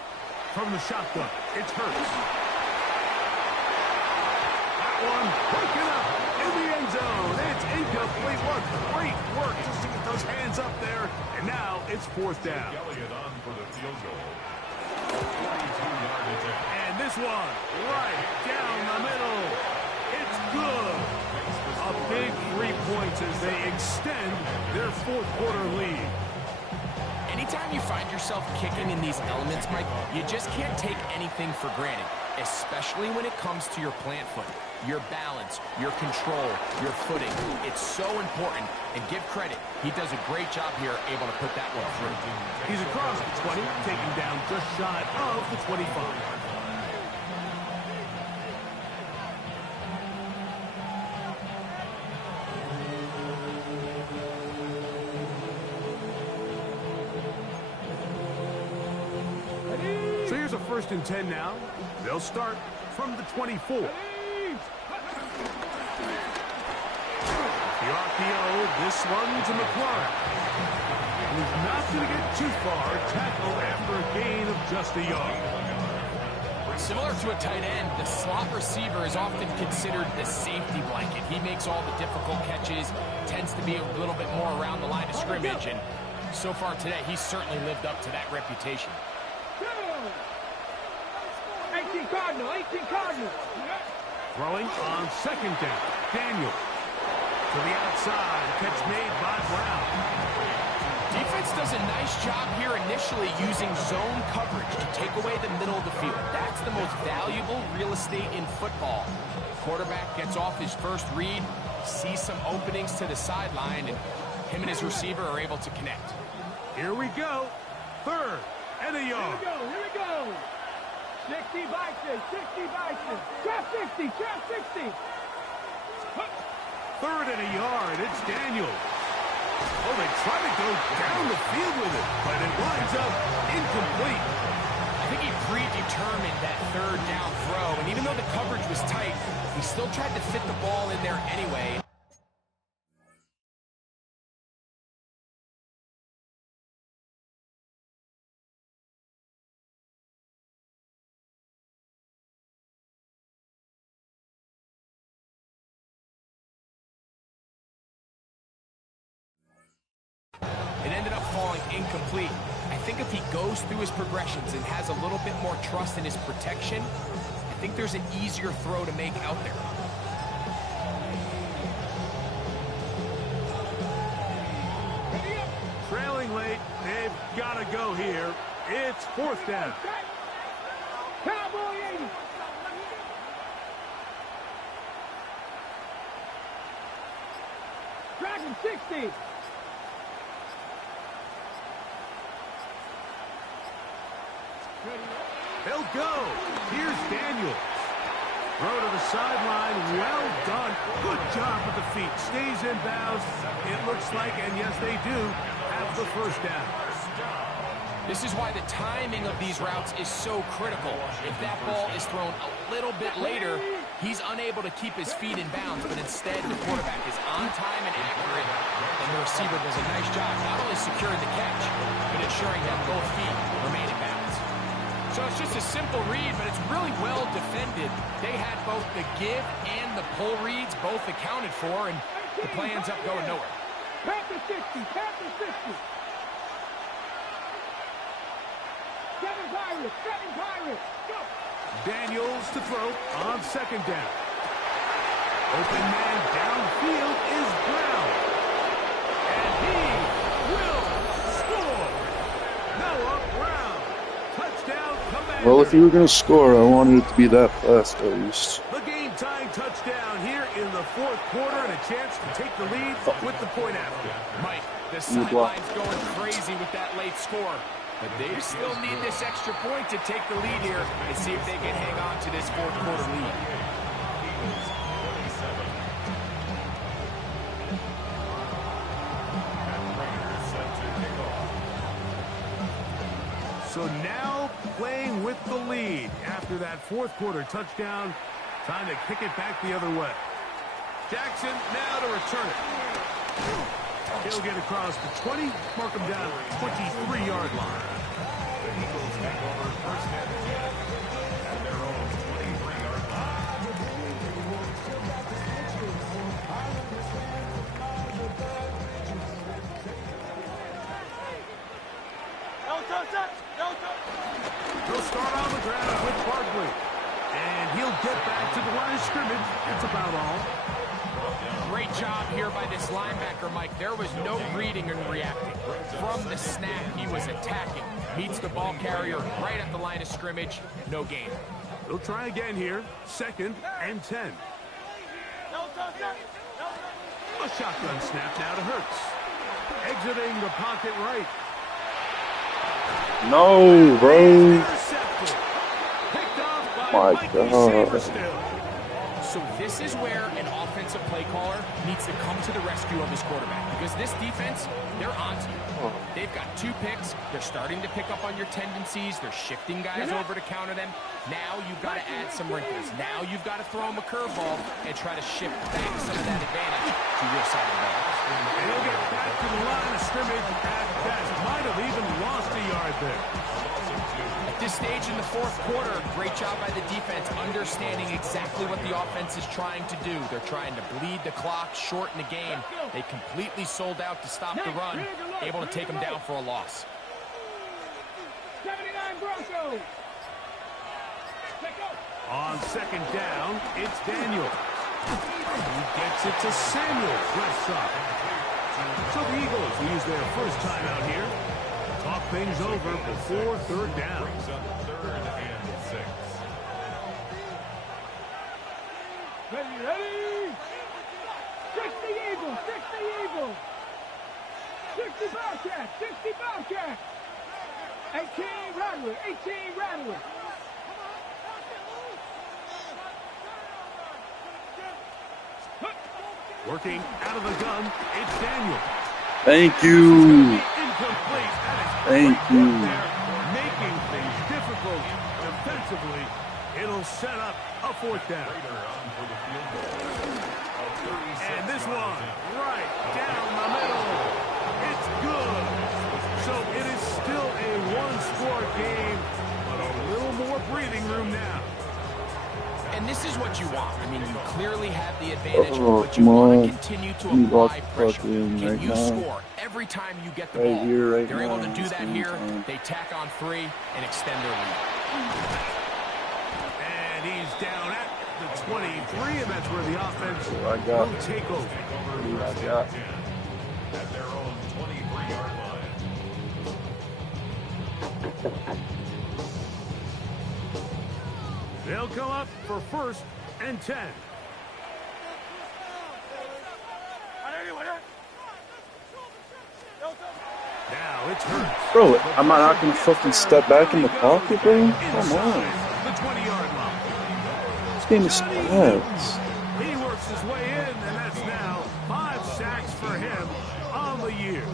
From the shotgun, it's Hurts. That one broken up in the end zone. It's incomplete. What great work just to get those hands up there. And now it's fourth down. Elliott on for the field goal. 42-yard attempt. And this one right down the middle. It's good. A big 3 points as they extend their fourth quarter lead. Anytime you find yourself kicking in these elements, Mike, you just can't take anything for granted, especially when it comes to your plant foot, your balance, your control, your footing. It's so important, and give credit. He does a great job here, able to put that one through. He's across the 20, taking down just shy of the 25. So here's a 1st and 10 now. They'll start from the 24. The RPO, this one to McLaurin. He's not going to get too far, tackled after a gain of just a yard. Similar to a tight end, the slot receiver is often considered the safety blanket. He makes all the difficult catches, tends to be a little bit more around the line of scrimmage, and so far today, he's certainly lived up to that reputation. 18 Cardinal, 18 Cardinal. Throwing on 2nd down. Daniel to the outside. Catch made by Brown. Defense does a nice job here initially using zone coverage to take away the middle of the field. That's the most valuable real estate in football. Quarterback gets off his first read, sees some openings to the sideline, and him and his receiver are able to connect. Here we go. 3rd and a yard. Here we go. 60 Bison, 60 Bison. Trap 60, trap 60. 3rd and a yard. It's Daniel. Oh, they try to go down the field with it, but it winds up incomplete. I think he predetermined that 3rd down throw, and even though the coverage was tight, he still tried to fit the ball in there anyway. It ended up falling incomplete. I think if he goes through his progressions and has a little bit more trust in his protection, I think there's an easier throw to make out there. Trailing late, they've got to go here. It's 4th down. Cowboy 80. Dragon 60. They'll go. Here's Daniels. Throw to the sideline. Well done. Good job with the feet. Stays in bounds. It looks like, and yes, they do, have the 1st down. This is why the timing of these routes is so critical. If that ball is thrown a little bit later, he's unable to keep his feet in bounds, but instead the quarterback is on time and accurate, and the receiver does a nice job not only securing the catch, but ensuring that both feet remain in bounds. So it's just a simple read, but it's really well defended. They had both the give and the pull reads both accounted for, and the play ends up going nowhere. Panther 60, Panther 60. 7 Pirates, go! Daniels to throw on 2nd down. Open man downfield is Brown. And he will score. Noah Brown. Touchdown, Commanders. Well, if you were going to score, I wanted it to be that fast at least. The game-tying touchdown here in the 4th quarter, and a chance to take the lead with the point after. Mike, the sideline's going crazy with that late score. But they still need this extra point to take the lead here and see if they can hang on to this 4th quarter lead. So now playing with the lead after that fourth quarter touchdown. Time to kick it back the other way. Jackson now to return it. He'll get across the 20, mark him down at the 23-yard line. The Eagles take over first and 10 at their own 23-yard line. He'll start on the ground with Barkley. And he'll get back to the line of scrimmage. That's about all. Great job here by this linebacker, Mike. There was no reading and reacting. From the snap, he was attacking. Meets the ball carrier right at the line of scrimmage. No gain. They'll try again here. 2nd and 10. A shotgun snap now to Hurts. Exiting the pocket right. No, bro. Intercepted. Picked off by My Mikey God. Saberstill. So this is where an offensive play caller needs to come to the rescue of his quarterback. Because this defense, they're onto you. They've got 2 picks. They're starting to pick up on your tendencies. They're shifting guys over to counter them. Now you've got to add some wrinkles. Now you've got to throw them a curveball and try to shift back some of that advantage to your side of the ball. And he'll get back to the line of scrimmage at best. Might have even lost a yard there. At this stage in the fourth quarter, great job by the defense, understanding exactly what the offense is trying to do. They're trying to bleed the clock, shorten the game. They completely sold out to stop the run, able to take them down for a loss. 79 Broncos. On 2nd down, it's Daniel. He gets it to Samuel, left side. So the Eagles will use their first time out here. Talk things over before 3rd down. Brings up 3rd and 6. Ready? 60 Eagles, 60 Eagles. 60 Bobcats, 60 Bobcats. 18 Rattlers, 18 Rattlers. Working out of the gun, it's Daniel. Thank This is you. gonna be incomplete. That is Thank great you. work there, making things difficult defensively. It'll set up a 4th down. Raider on for the field goal. A And this 36-yard one, attempt. right down the middle. It's good. So it is still a one-score game, but a little more breathing room now. And this is what you want. I mean, you clearly have the advantage, Oh, but you come want on. to continue to You apply lost pressure. fucking Can right you now. score every time you get the Right ball? here, right They're able now, to do this that game here. time. They tack on 3 and extend their lead. And he's down at the 23, and that's where the offense I got. will take over. I got. At their own 23-yard line. They'll come up for 1st and 10. Now it's Hurts. Bro, am I not gonna fucking step back in the pocket, bro? Come on. Inside the 20-yard line. This game is stats. He works his way in, and that's now 5 sacks for him on the year.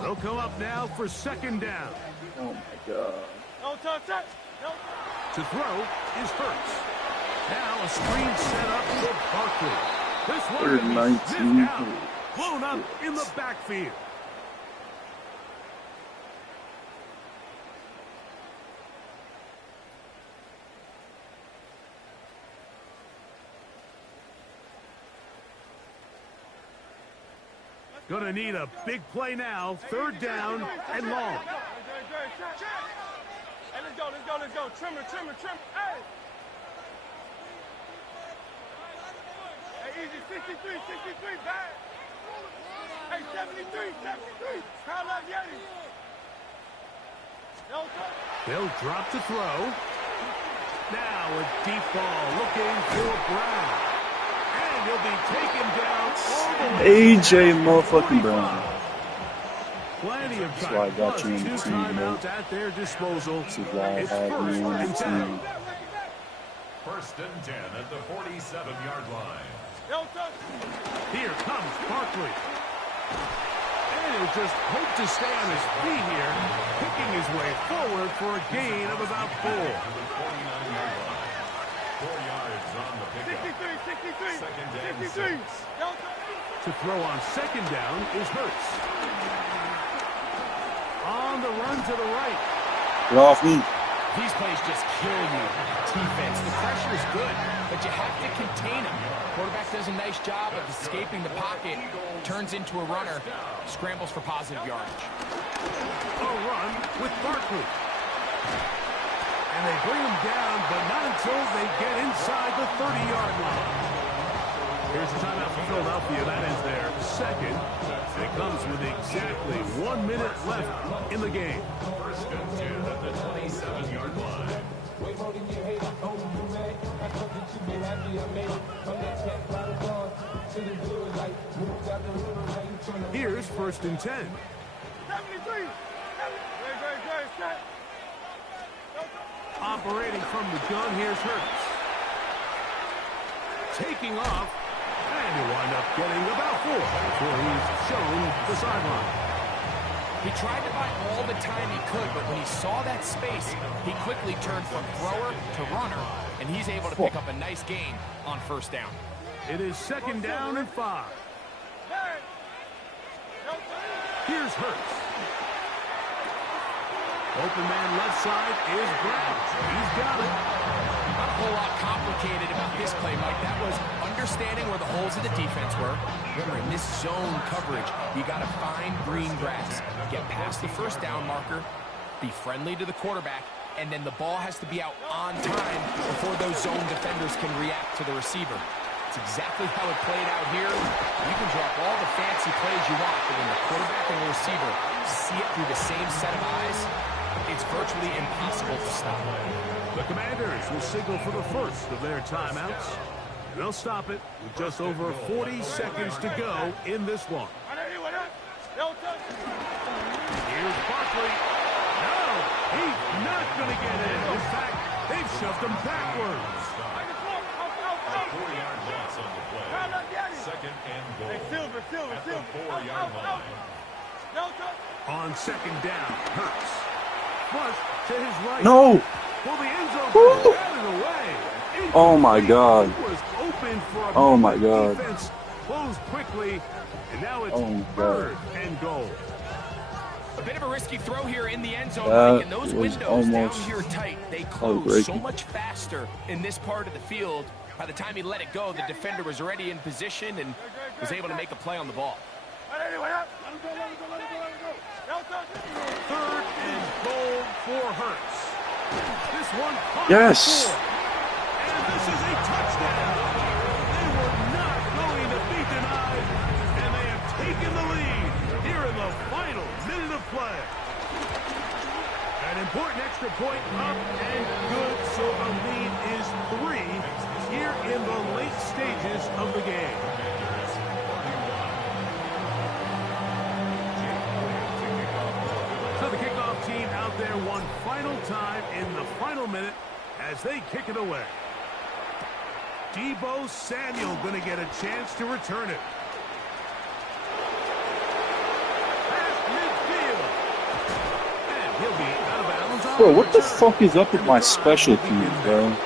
They'll come up now for 2nd down. Oh my god. To throw is Hurts. Now a screen set up for Barkley. This one Third is 19. sniffed out, blown up in the backfield. Gonna need a big play now. 3rd down and long. Hey, let's go. Trimmer. Hey! Hey, easy, 63, back. Hey, 73. Kyle Yeti. They'll drop to throw. Now a deep ball looking for Brown. And he'll be taken down all the way. AJ motherfucking Brown. Plenty of That's why I time. got Plus you in the 2 team, timeouts at their disposal. This is why I It's have 1st you on and the 10. team. 1st and 10 at the 47-yard line. Here comes Barkley. And And he'll just hope to stay on his feet here, picking his way forward for a gain of about 4. 4 yards on the pickup. 63. Second and 63. 6. To throw on second down is Hurts. On the run to the right. Get off me. These plays just kill you. Defense, the pressure is good, but you have to contain him. Quarterback does a nice job of escaping the pocket, turns into a runner, scrambles for positive yardage. A run with Barkley. And they bring him down, but not until they get inside the 30-yard line. Here's the timeout for Philadelphia. That is their second. And it comes with exactly 1 minute left in the game. First and 10 at the 27-yard line. Here's first and 10. 73. Operating from the gun, here's Hurts. Taking off, and he'll wind up getting about 4 before he's shown the sideline. He tried to buy all the time he could, but when he saw that space, he quickly turned from thrower to runner, and he's able to pick up a nice gain on first down. It is second down and 5. Here's Hurts. Open man left side is Brown. He's got it. Not a whole lot complicated about this play, Mike. That was understanding where the holes of the defense were. Remember, in this zone coverage, you got to find green grass. Get past the first down marker, be friendly to the quarterback, and then the ball has to be out on time before those zone defenders can react to the receiver. It's exactly how it played out here. You can drop all the fancy plays you want, but when the quarterback and the receiver see it through the same set of eyes, it's virtually impossible to stop. The Commanders will signal for the first of their timeouts. They'll stop it with just over 40 seconds to go in this one. Here's Barkley. No, he's not going to get in. In fact, they've shoved him backwards. 4-yard loss on the play. Second and goal. At the 4-yard line. On second down, Hurts. Flush to his right. No. Well, the end zone Woo. batted away. Oh, my God. He was open for a Oh, my God. defense closed quickly, and now it's Oh, my third and goal. A bit of a risky throw here in the end zone, That Mike, and those was windows down almost here tight, they close so heartbreaking. much faster in this part of the field. By the time he let it go, the defender was already in position and was able to make a play on the ball. Third and goal for Hurts. This one caught Yes. the 4. And this is a touchdown. They were not going to be denied, and they have taken the lead here in the final minute of play. An important extra point up and good, so the lead is 3 here in the late stages of the game. So the kickoff team out there one final time in the final minute as they kick it away. Deebo Samuel going to get a chance to return it. Past midfield. And he'll be out of bounds. Bro, what the fuck is up with my special teams, bro?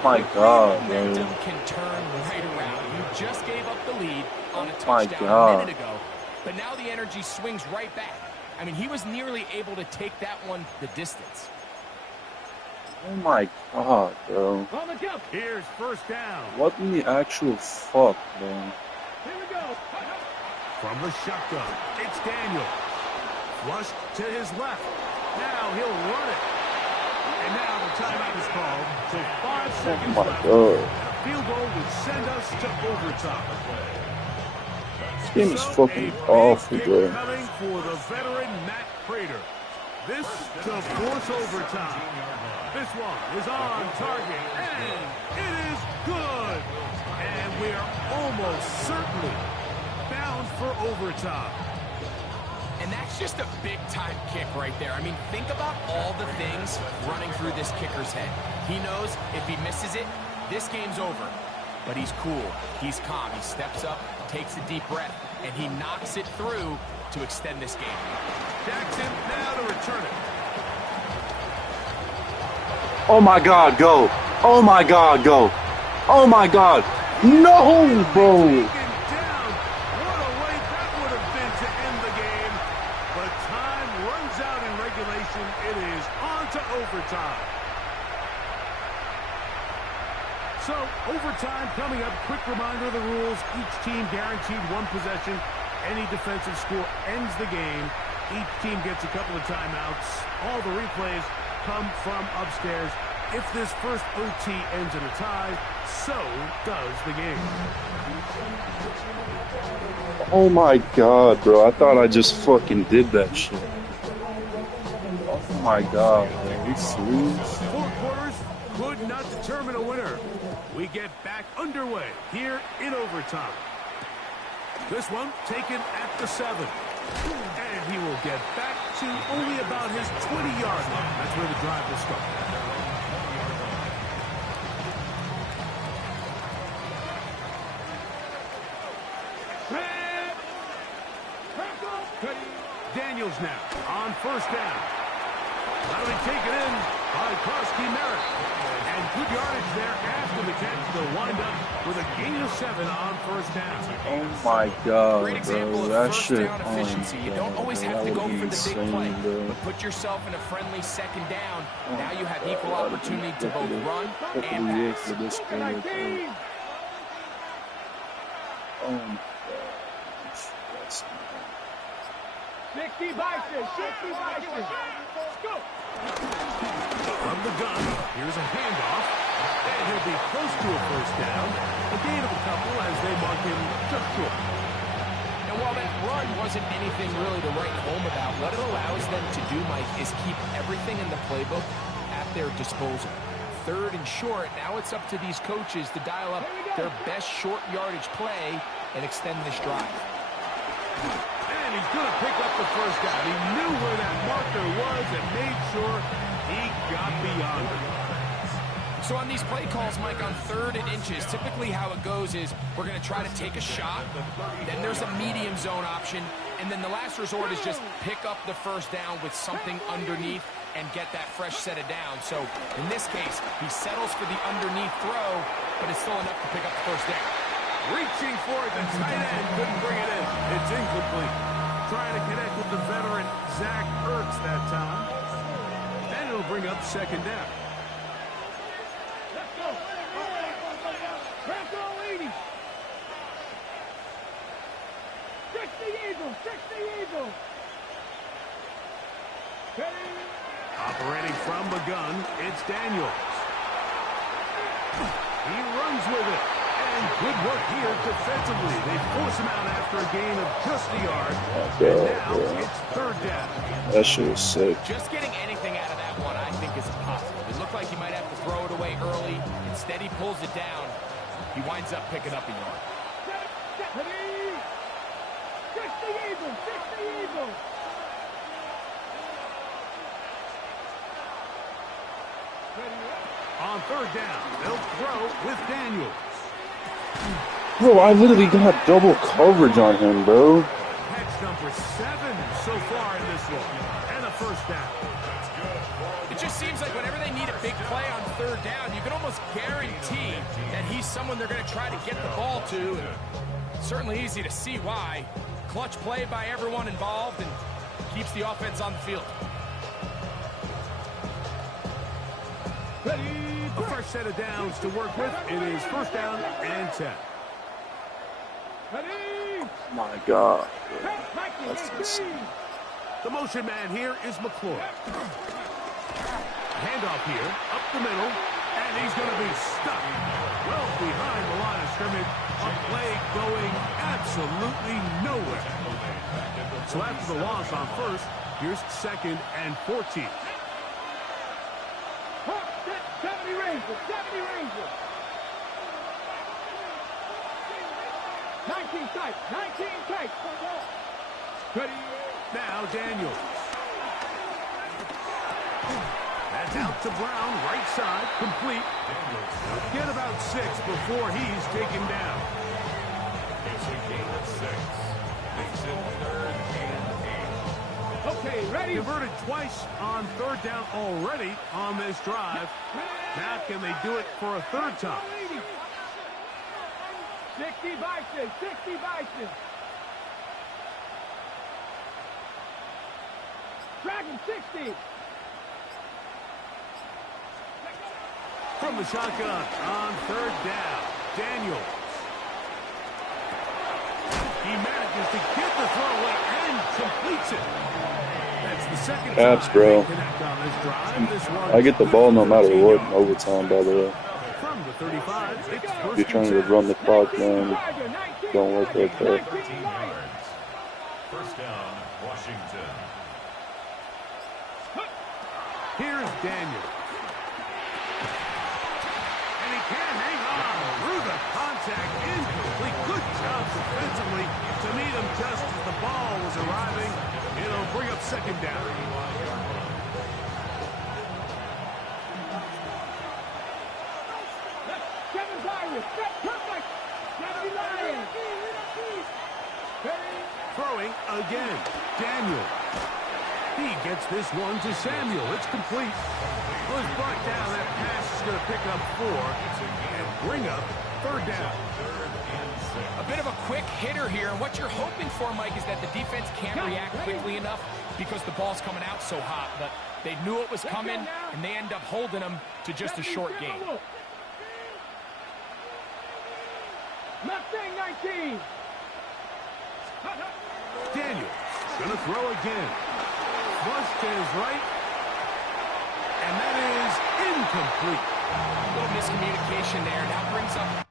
Oh my God, bro. Momentum can turn right around. You just gave up the lead on a My touchdown a God. minute ago, but now the energy swings right back. I mean, he was nearly able to take that one the distance. Oh my God, bro. On the jump. Here's first down. What in the actual fuck, bro? Here we go. From the shotgun, it's Daniel. Flushed to his left. Now he'll run it. And now the timeout is called. So 5 seconds my left. God. And a field goal would send us to overtime. This game is So fucking a big awful, kick bro. coming for the veteran Matt Prater. This to force overtime. This one is on target, and it is good. And we're almost certainly bound for overtime. And that's just a big-time kick right there. I mean, think about all the things running through this kicker's head. He knows if he misses it, this game's over. but he's cool, he's calm, he steps up, takes a deep breath, and he knocks it through to extend this game. Jackson now to return it. Oh my God, go. Oh my God, go. Oh my God. No, bro. Taken down. What a way that would have been to end the game. But time runs out in regulation. It is on to overtime. So, overtime coming up. Quick reminder of the rules. Each team guaranteed one possession. Any defensive score ends the game. Each team gets a couple of timeouts. All the replays come from upstairs. If this first OT ends in a tie, so does the game. Oh my God, bro. I thought I just fucking did that shit. Oh my God, man. Are you serious? 4 quarters could not determine a winner. We get back underway here in overtime. This one taken at the 7. And he will get back to only about his 20-yard line. That's where the drive will start. Daniels now on first down. That'll be taken in by Karski Merritt. And good yardage there after the catch. They'll wind up with a gain of 7 on first down. Oh my God, Great example bro. of That first shit. down Oh efficiency. You my don't God, always bro. have to That go would for be the big insane, play, bro. but put yourself in a friendly second down. Oh Now you have my equal God, opportunity to both run What and the heck pass. with this thing, bro? Oh my God. That's 60 Bison, 60 Bison. Go. From the gun, here's a handoff. And he'll be close to a first down. A gain of a couple as they mark him just short. And while that run wasn't anything really to write home about, what it allows them to do, Mike, is keep everything in the playbook at their disposal. 3rd and short, now it's up to these coaches to dial up their best short yardage play and extend this drive. And he's going to pick up the first down. He knew where that marker was and made sure he got beyond it. So on these play calls, Mike, on 3rd and inches, typically how it goes is we're going to try to take a shot, then there's a medium zone option, and then the last resort is just pick up the first down with something underneath and get that fresh set of downs. So in this case, he settles for the underneath throw, but it's still enough to pick up the first down. Reaching for it, the tight end couldn't bring it in. It's incomplete. Trying to connect with the veteran Zach Ertz that time. And it'll bring up second down. Let's go. Franco 80. 60 Eagles, 60 Eagles. Ready. Operating from the gun, it's Daniels. He runs with it. And good work here defensively. They force him out after a gain of just a yard. And now it's 3rd down. That shit was sick. Just getting anything out of that one, I think, is impossible. It looked like he might have to throw it away early. Instead, he pulls it down. He winds up picking up a yard. Ready. 60 Eagles, 60 Eagles. On 3rd down, they'll throw with Daniels. Bro, I literally got double coverage on him, bro. Catch number 7 so far in this one. And a first down. It just seems like whenever they need a big play on 3rd down, you can almost guarantee that he's someone they're going to try to get the ball to. And it's certainly easy to see why. Clutch play by everyone involved and keeps the offense on the field. A fresh set of downs to work with. It is 1st down and 10. Ready. Oh my God. Bro. That's insane. The motion man here is McClure. Handoff here, up the middle, and he's going to be stuck well behind the line of scrimmage. A play going absolutely nowhere. So after the loss on 1st, here's 2nd and 14. 70 Rangers, 70 Rangers. 19 tight, 19 tight. Ready. Now Daniels. That's out to Brown, right side, complete. Get about about 6 before he's taken down. It's a gain of 6. Makes it 3rd and 8. Okay, ready? Converted twice on 3rd down already on this drive. Now can they do it for a 3rd time? 60 Bison, 60 Bison. Dragon 60. From the shotgun on 3rd down, Daniels. He manages to get the throw away and completes it. That's the second Caps, time bro. they connect on this drive. This one I get the good ball for no matter 13 what in yards. overtime, by the way. From the 35, it's If first you're trying to and 10. run the clock, man, don't work like that. 13 yards. First down, Washington. Here's Daniels. And he can't hang on through the contact. Incomplete. Good job defensively to meet him just as the ball was arriving. It'll bring up 2nd down. Kevin Byron, step perfect. Kevin Byron. Throwing again. Daniel. He gets this one to Samuel. It's complete. Was brought down. That pass is going to pick up 4 and bring up 3rd down. A bit of a quick hitter here. And what you're hoping for, Mike, is that the defense can't react quickly enough because the ball's coming out so hot. But they knew it was coming, and they end up holding them to just a short gain. Mustang 19. Daniel going to throw again. Flush to his right. And that is incomplete. A little miscommunication there. Now brings up...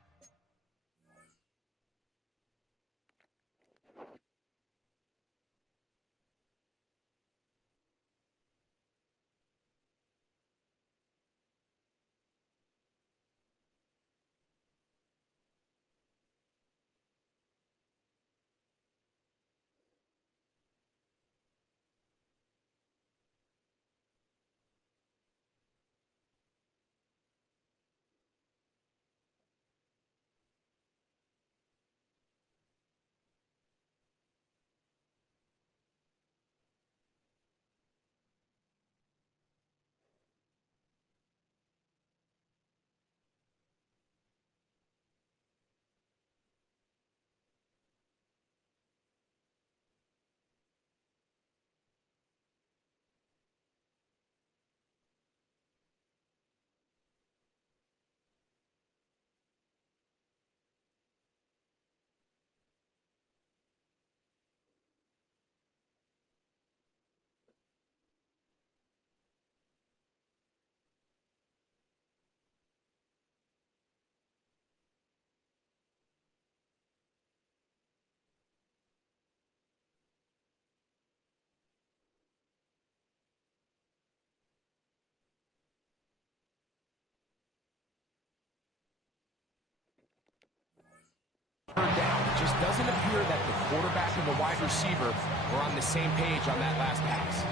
down. It just doesn't appear that the quarterback and the wide receiver were on the same page on that last pass.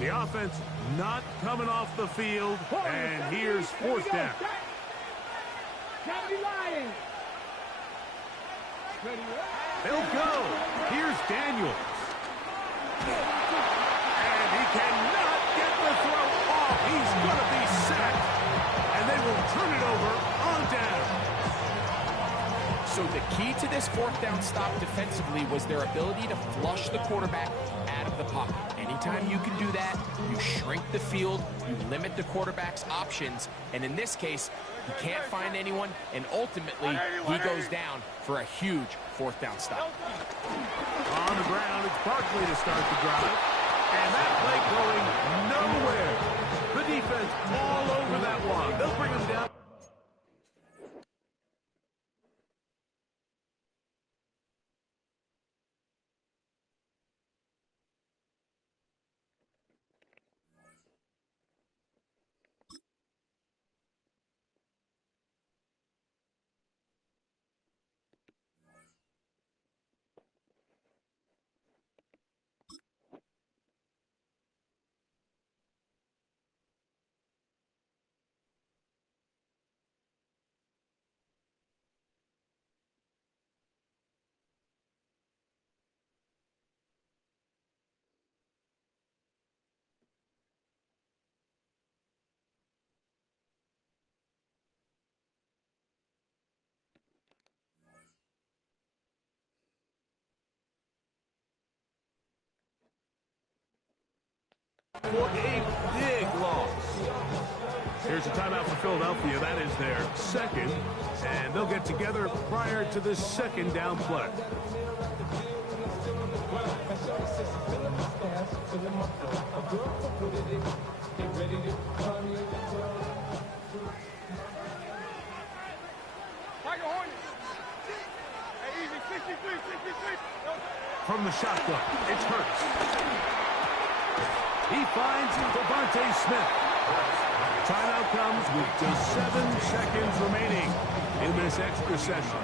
The offense not coming off the field. And here's 4th down. Kevin Lion. They'll go. Here's Daniels. And he cannot get the throw off. He's going to be sacked. And they will turn it over on down. So the key to this 4th down stop defensively was their ability to flush the quarterback out of the pocket. Anytime you can do that, you shrink the field, you limit the quarterback's options, and in this case, he can't find anyone, and ultimately, he goes down for a huge 4th down stop. On the ground, it's Barkley to start the drive. And that play going nowhere. The defense all over that one. They'll bring him down. for a big loss. Here's a timeout for Philadelphia. That is their second, and they'll get together prior to the second down play. From the shotgun, it's Hurts. He finds Devontae Smith. Timeout comes with just 7 seconds remaining in this extra session.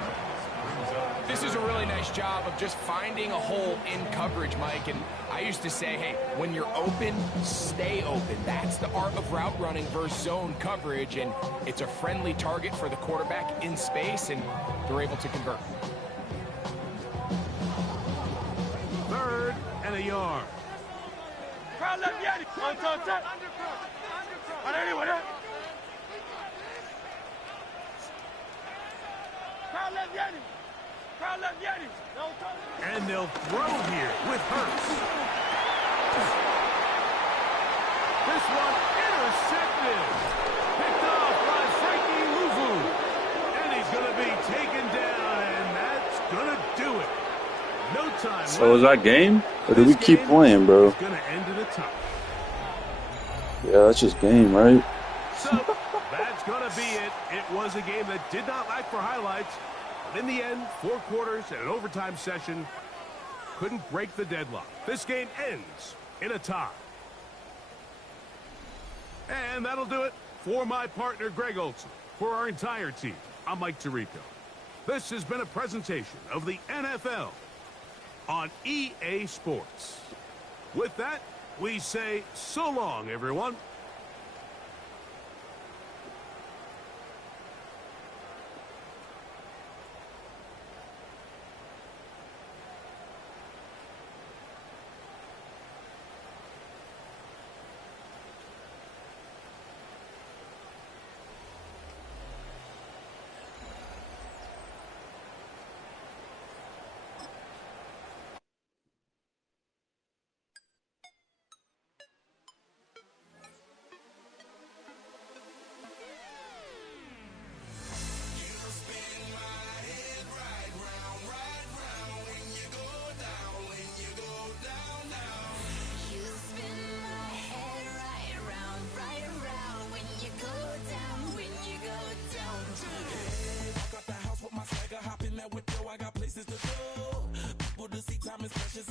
This is a really nice job of just finding a hole in coverage, Mike. And I used to say, hey, when you're open, stay open. That's the art of route running versus zone coverage. And it's a friendly target for the quarterback in space, and they're able to convert. 3rd and a yard. Crowd left Yeti. On top. Crowd left Yeti. Crowd left Yeti. And they'll throw here with Hurts. This one intercepted. Picked off by Frankie Luvu. And he's going to be taken down, and that's going to do it. No time. So is that game? Or do we keep playing, bro? It's going to end at a tie. Yeah, that's just game, right? So that's going to be it. It was a game that did not lack for highlights. But in the end, 4 quarters and an overtime session couldn't break the deadlock. This game ends in a tie. And that'll do it for my partner, Greg Olson. For our entire team, I'm Mike Tirico. This has been a presentation of the NFL on EA Sports. With that, we say so long, everyone.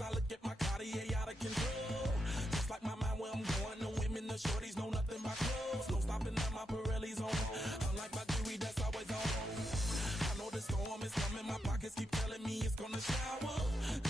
I look at my Cartier out of control. Just like my mind where I'm going, the women, the shorties know nothing but clothes. No stopping at my Pirelli's on. Unlike my jewelry that's always on. I know the storm is coming, my pockets keep telling me it's gonna shower.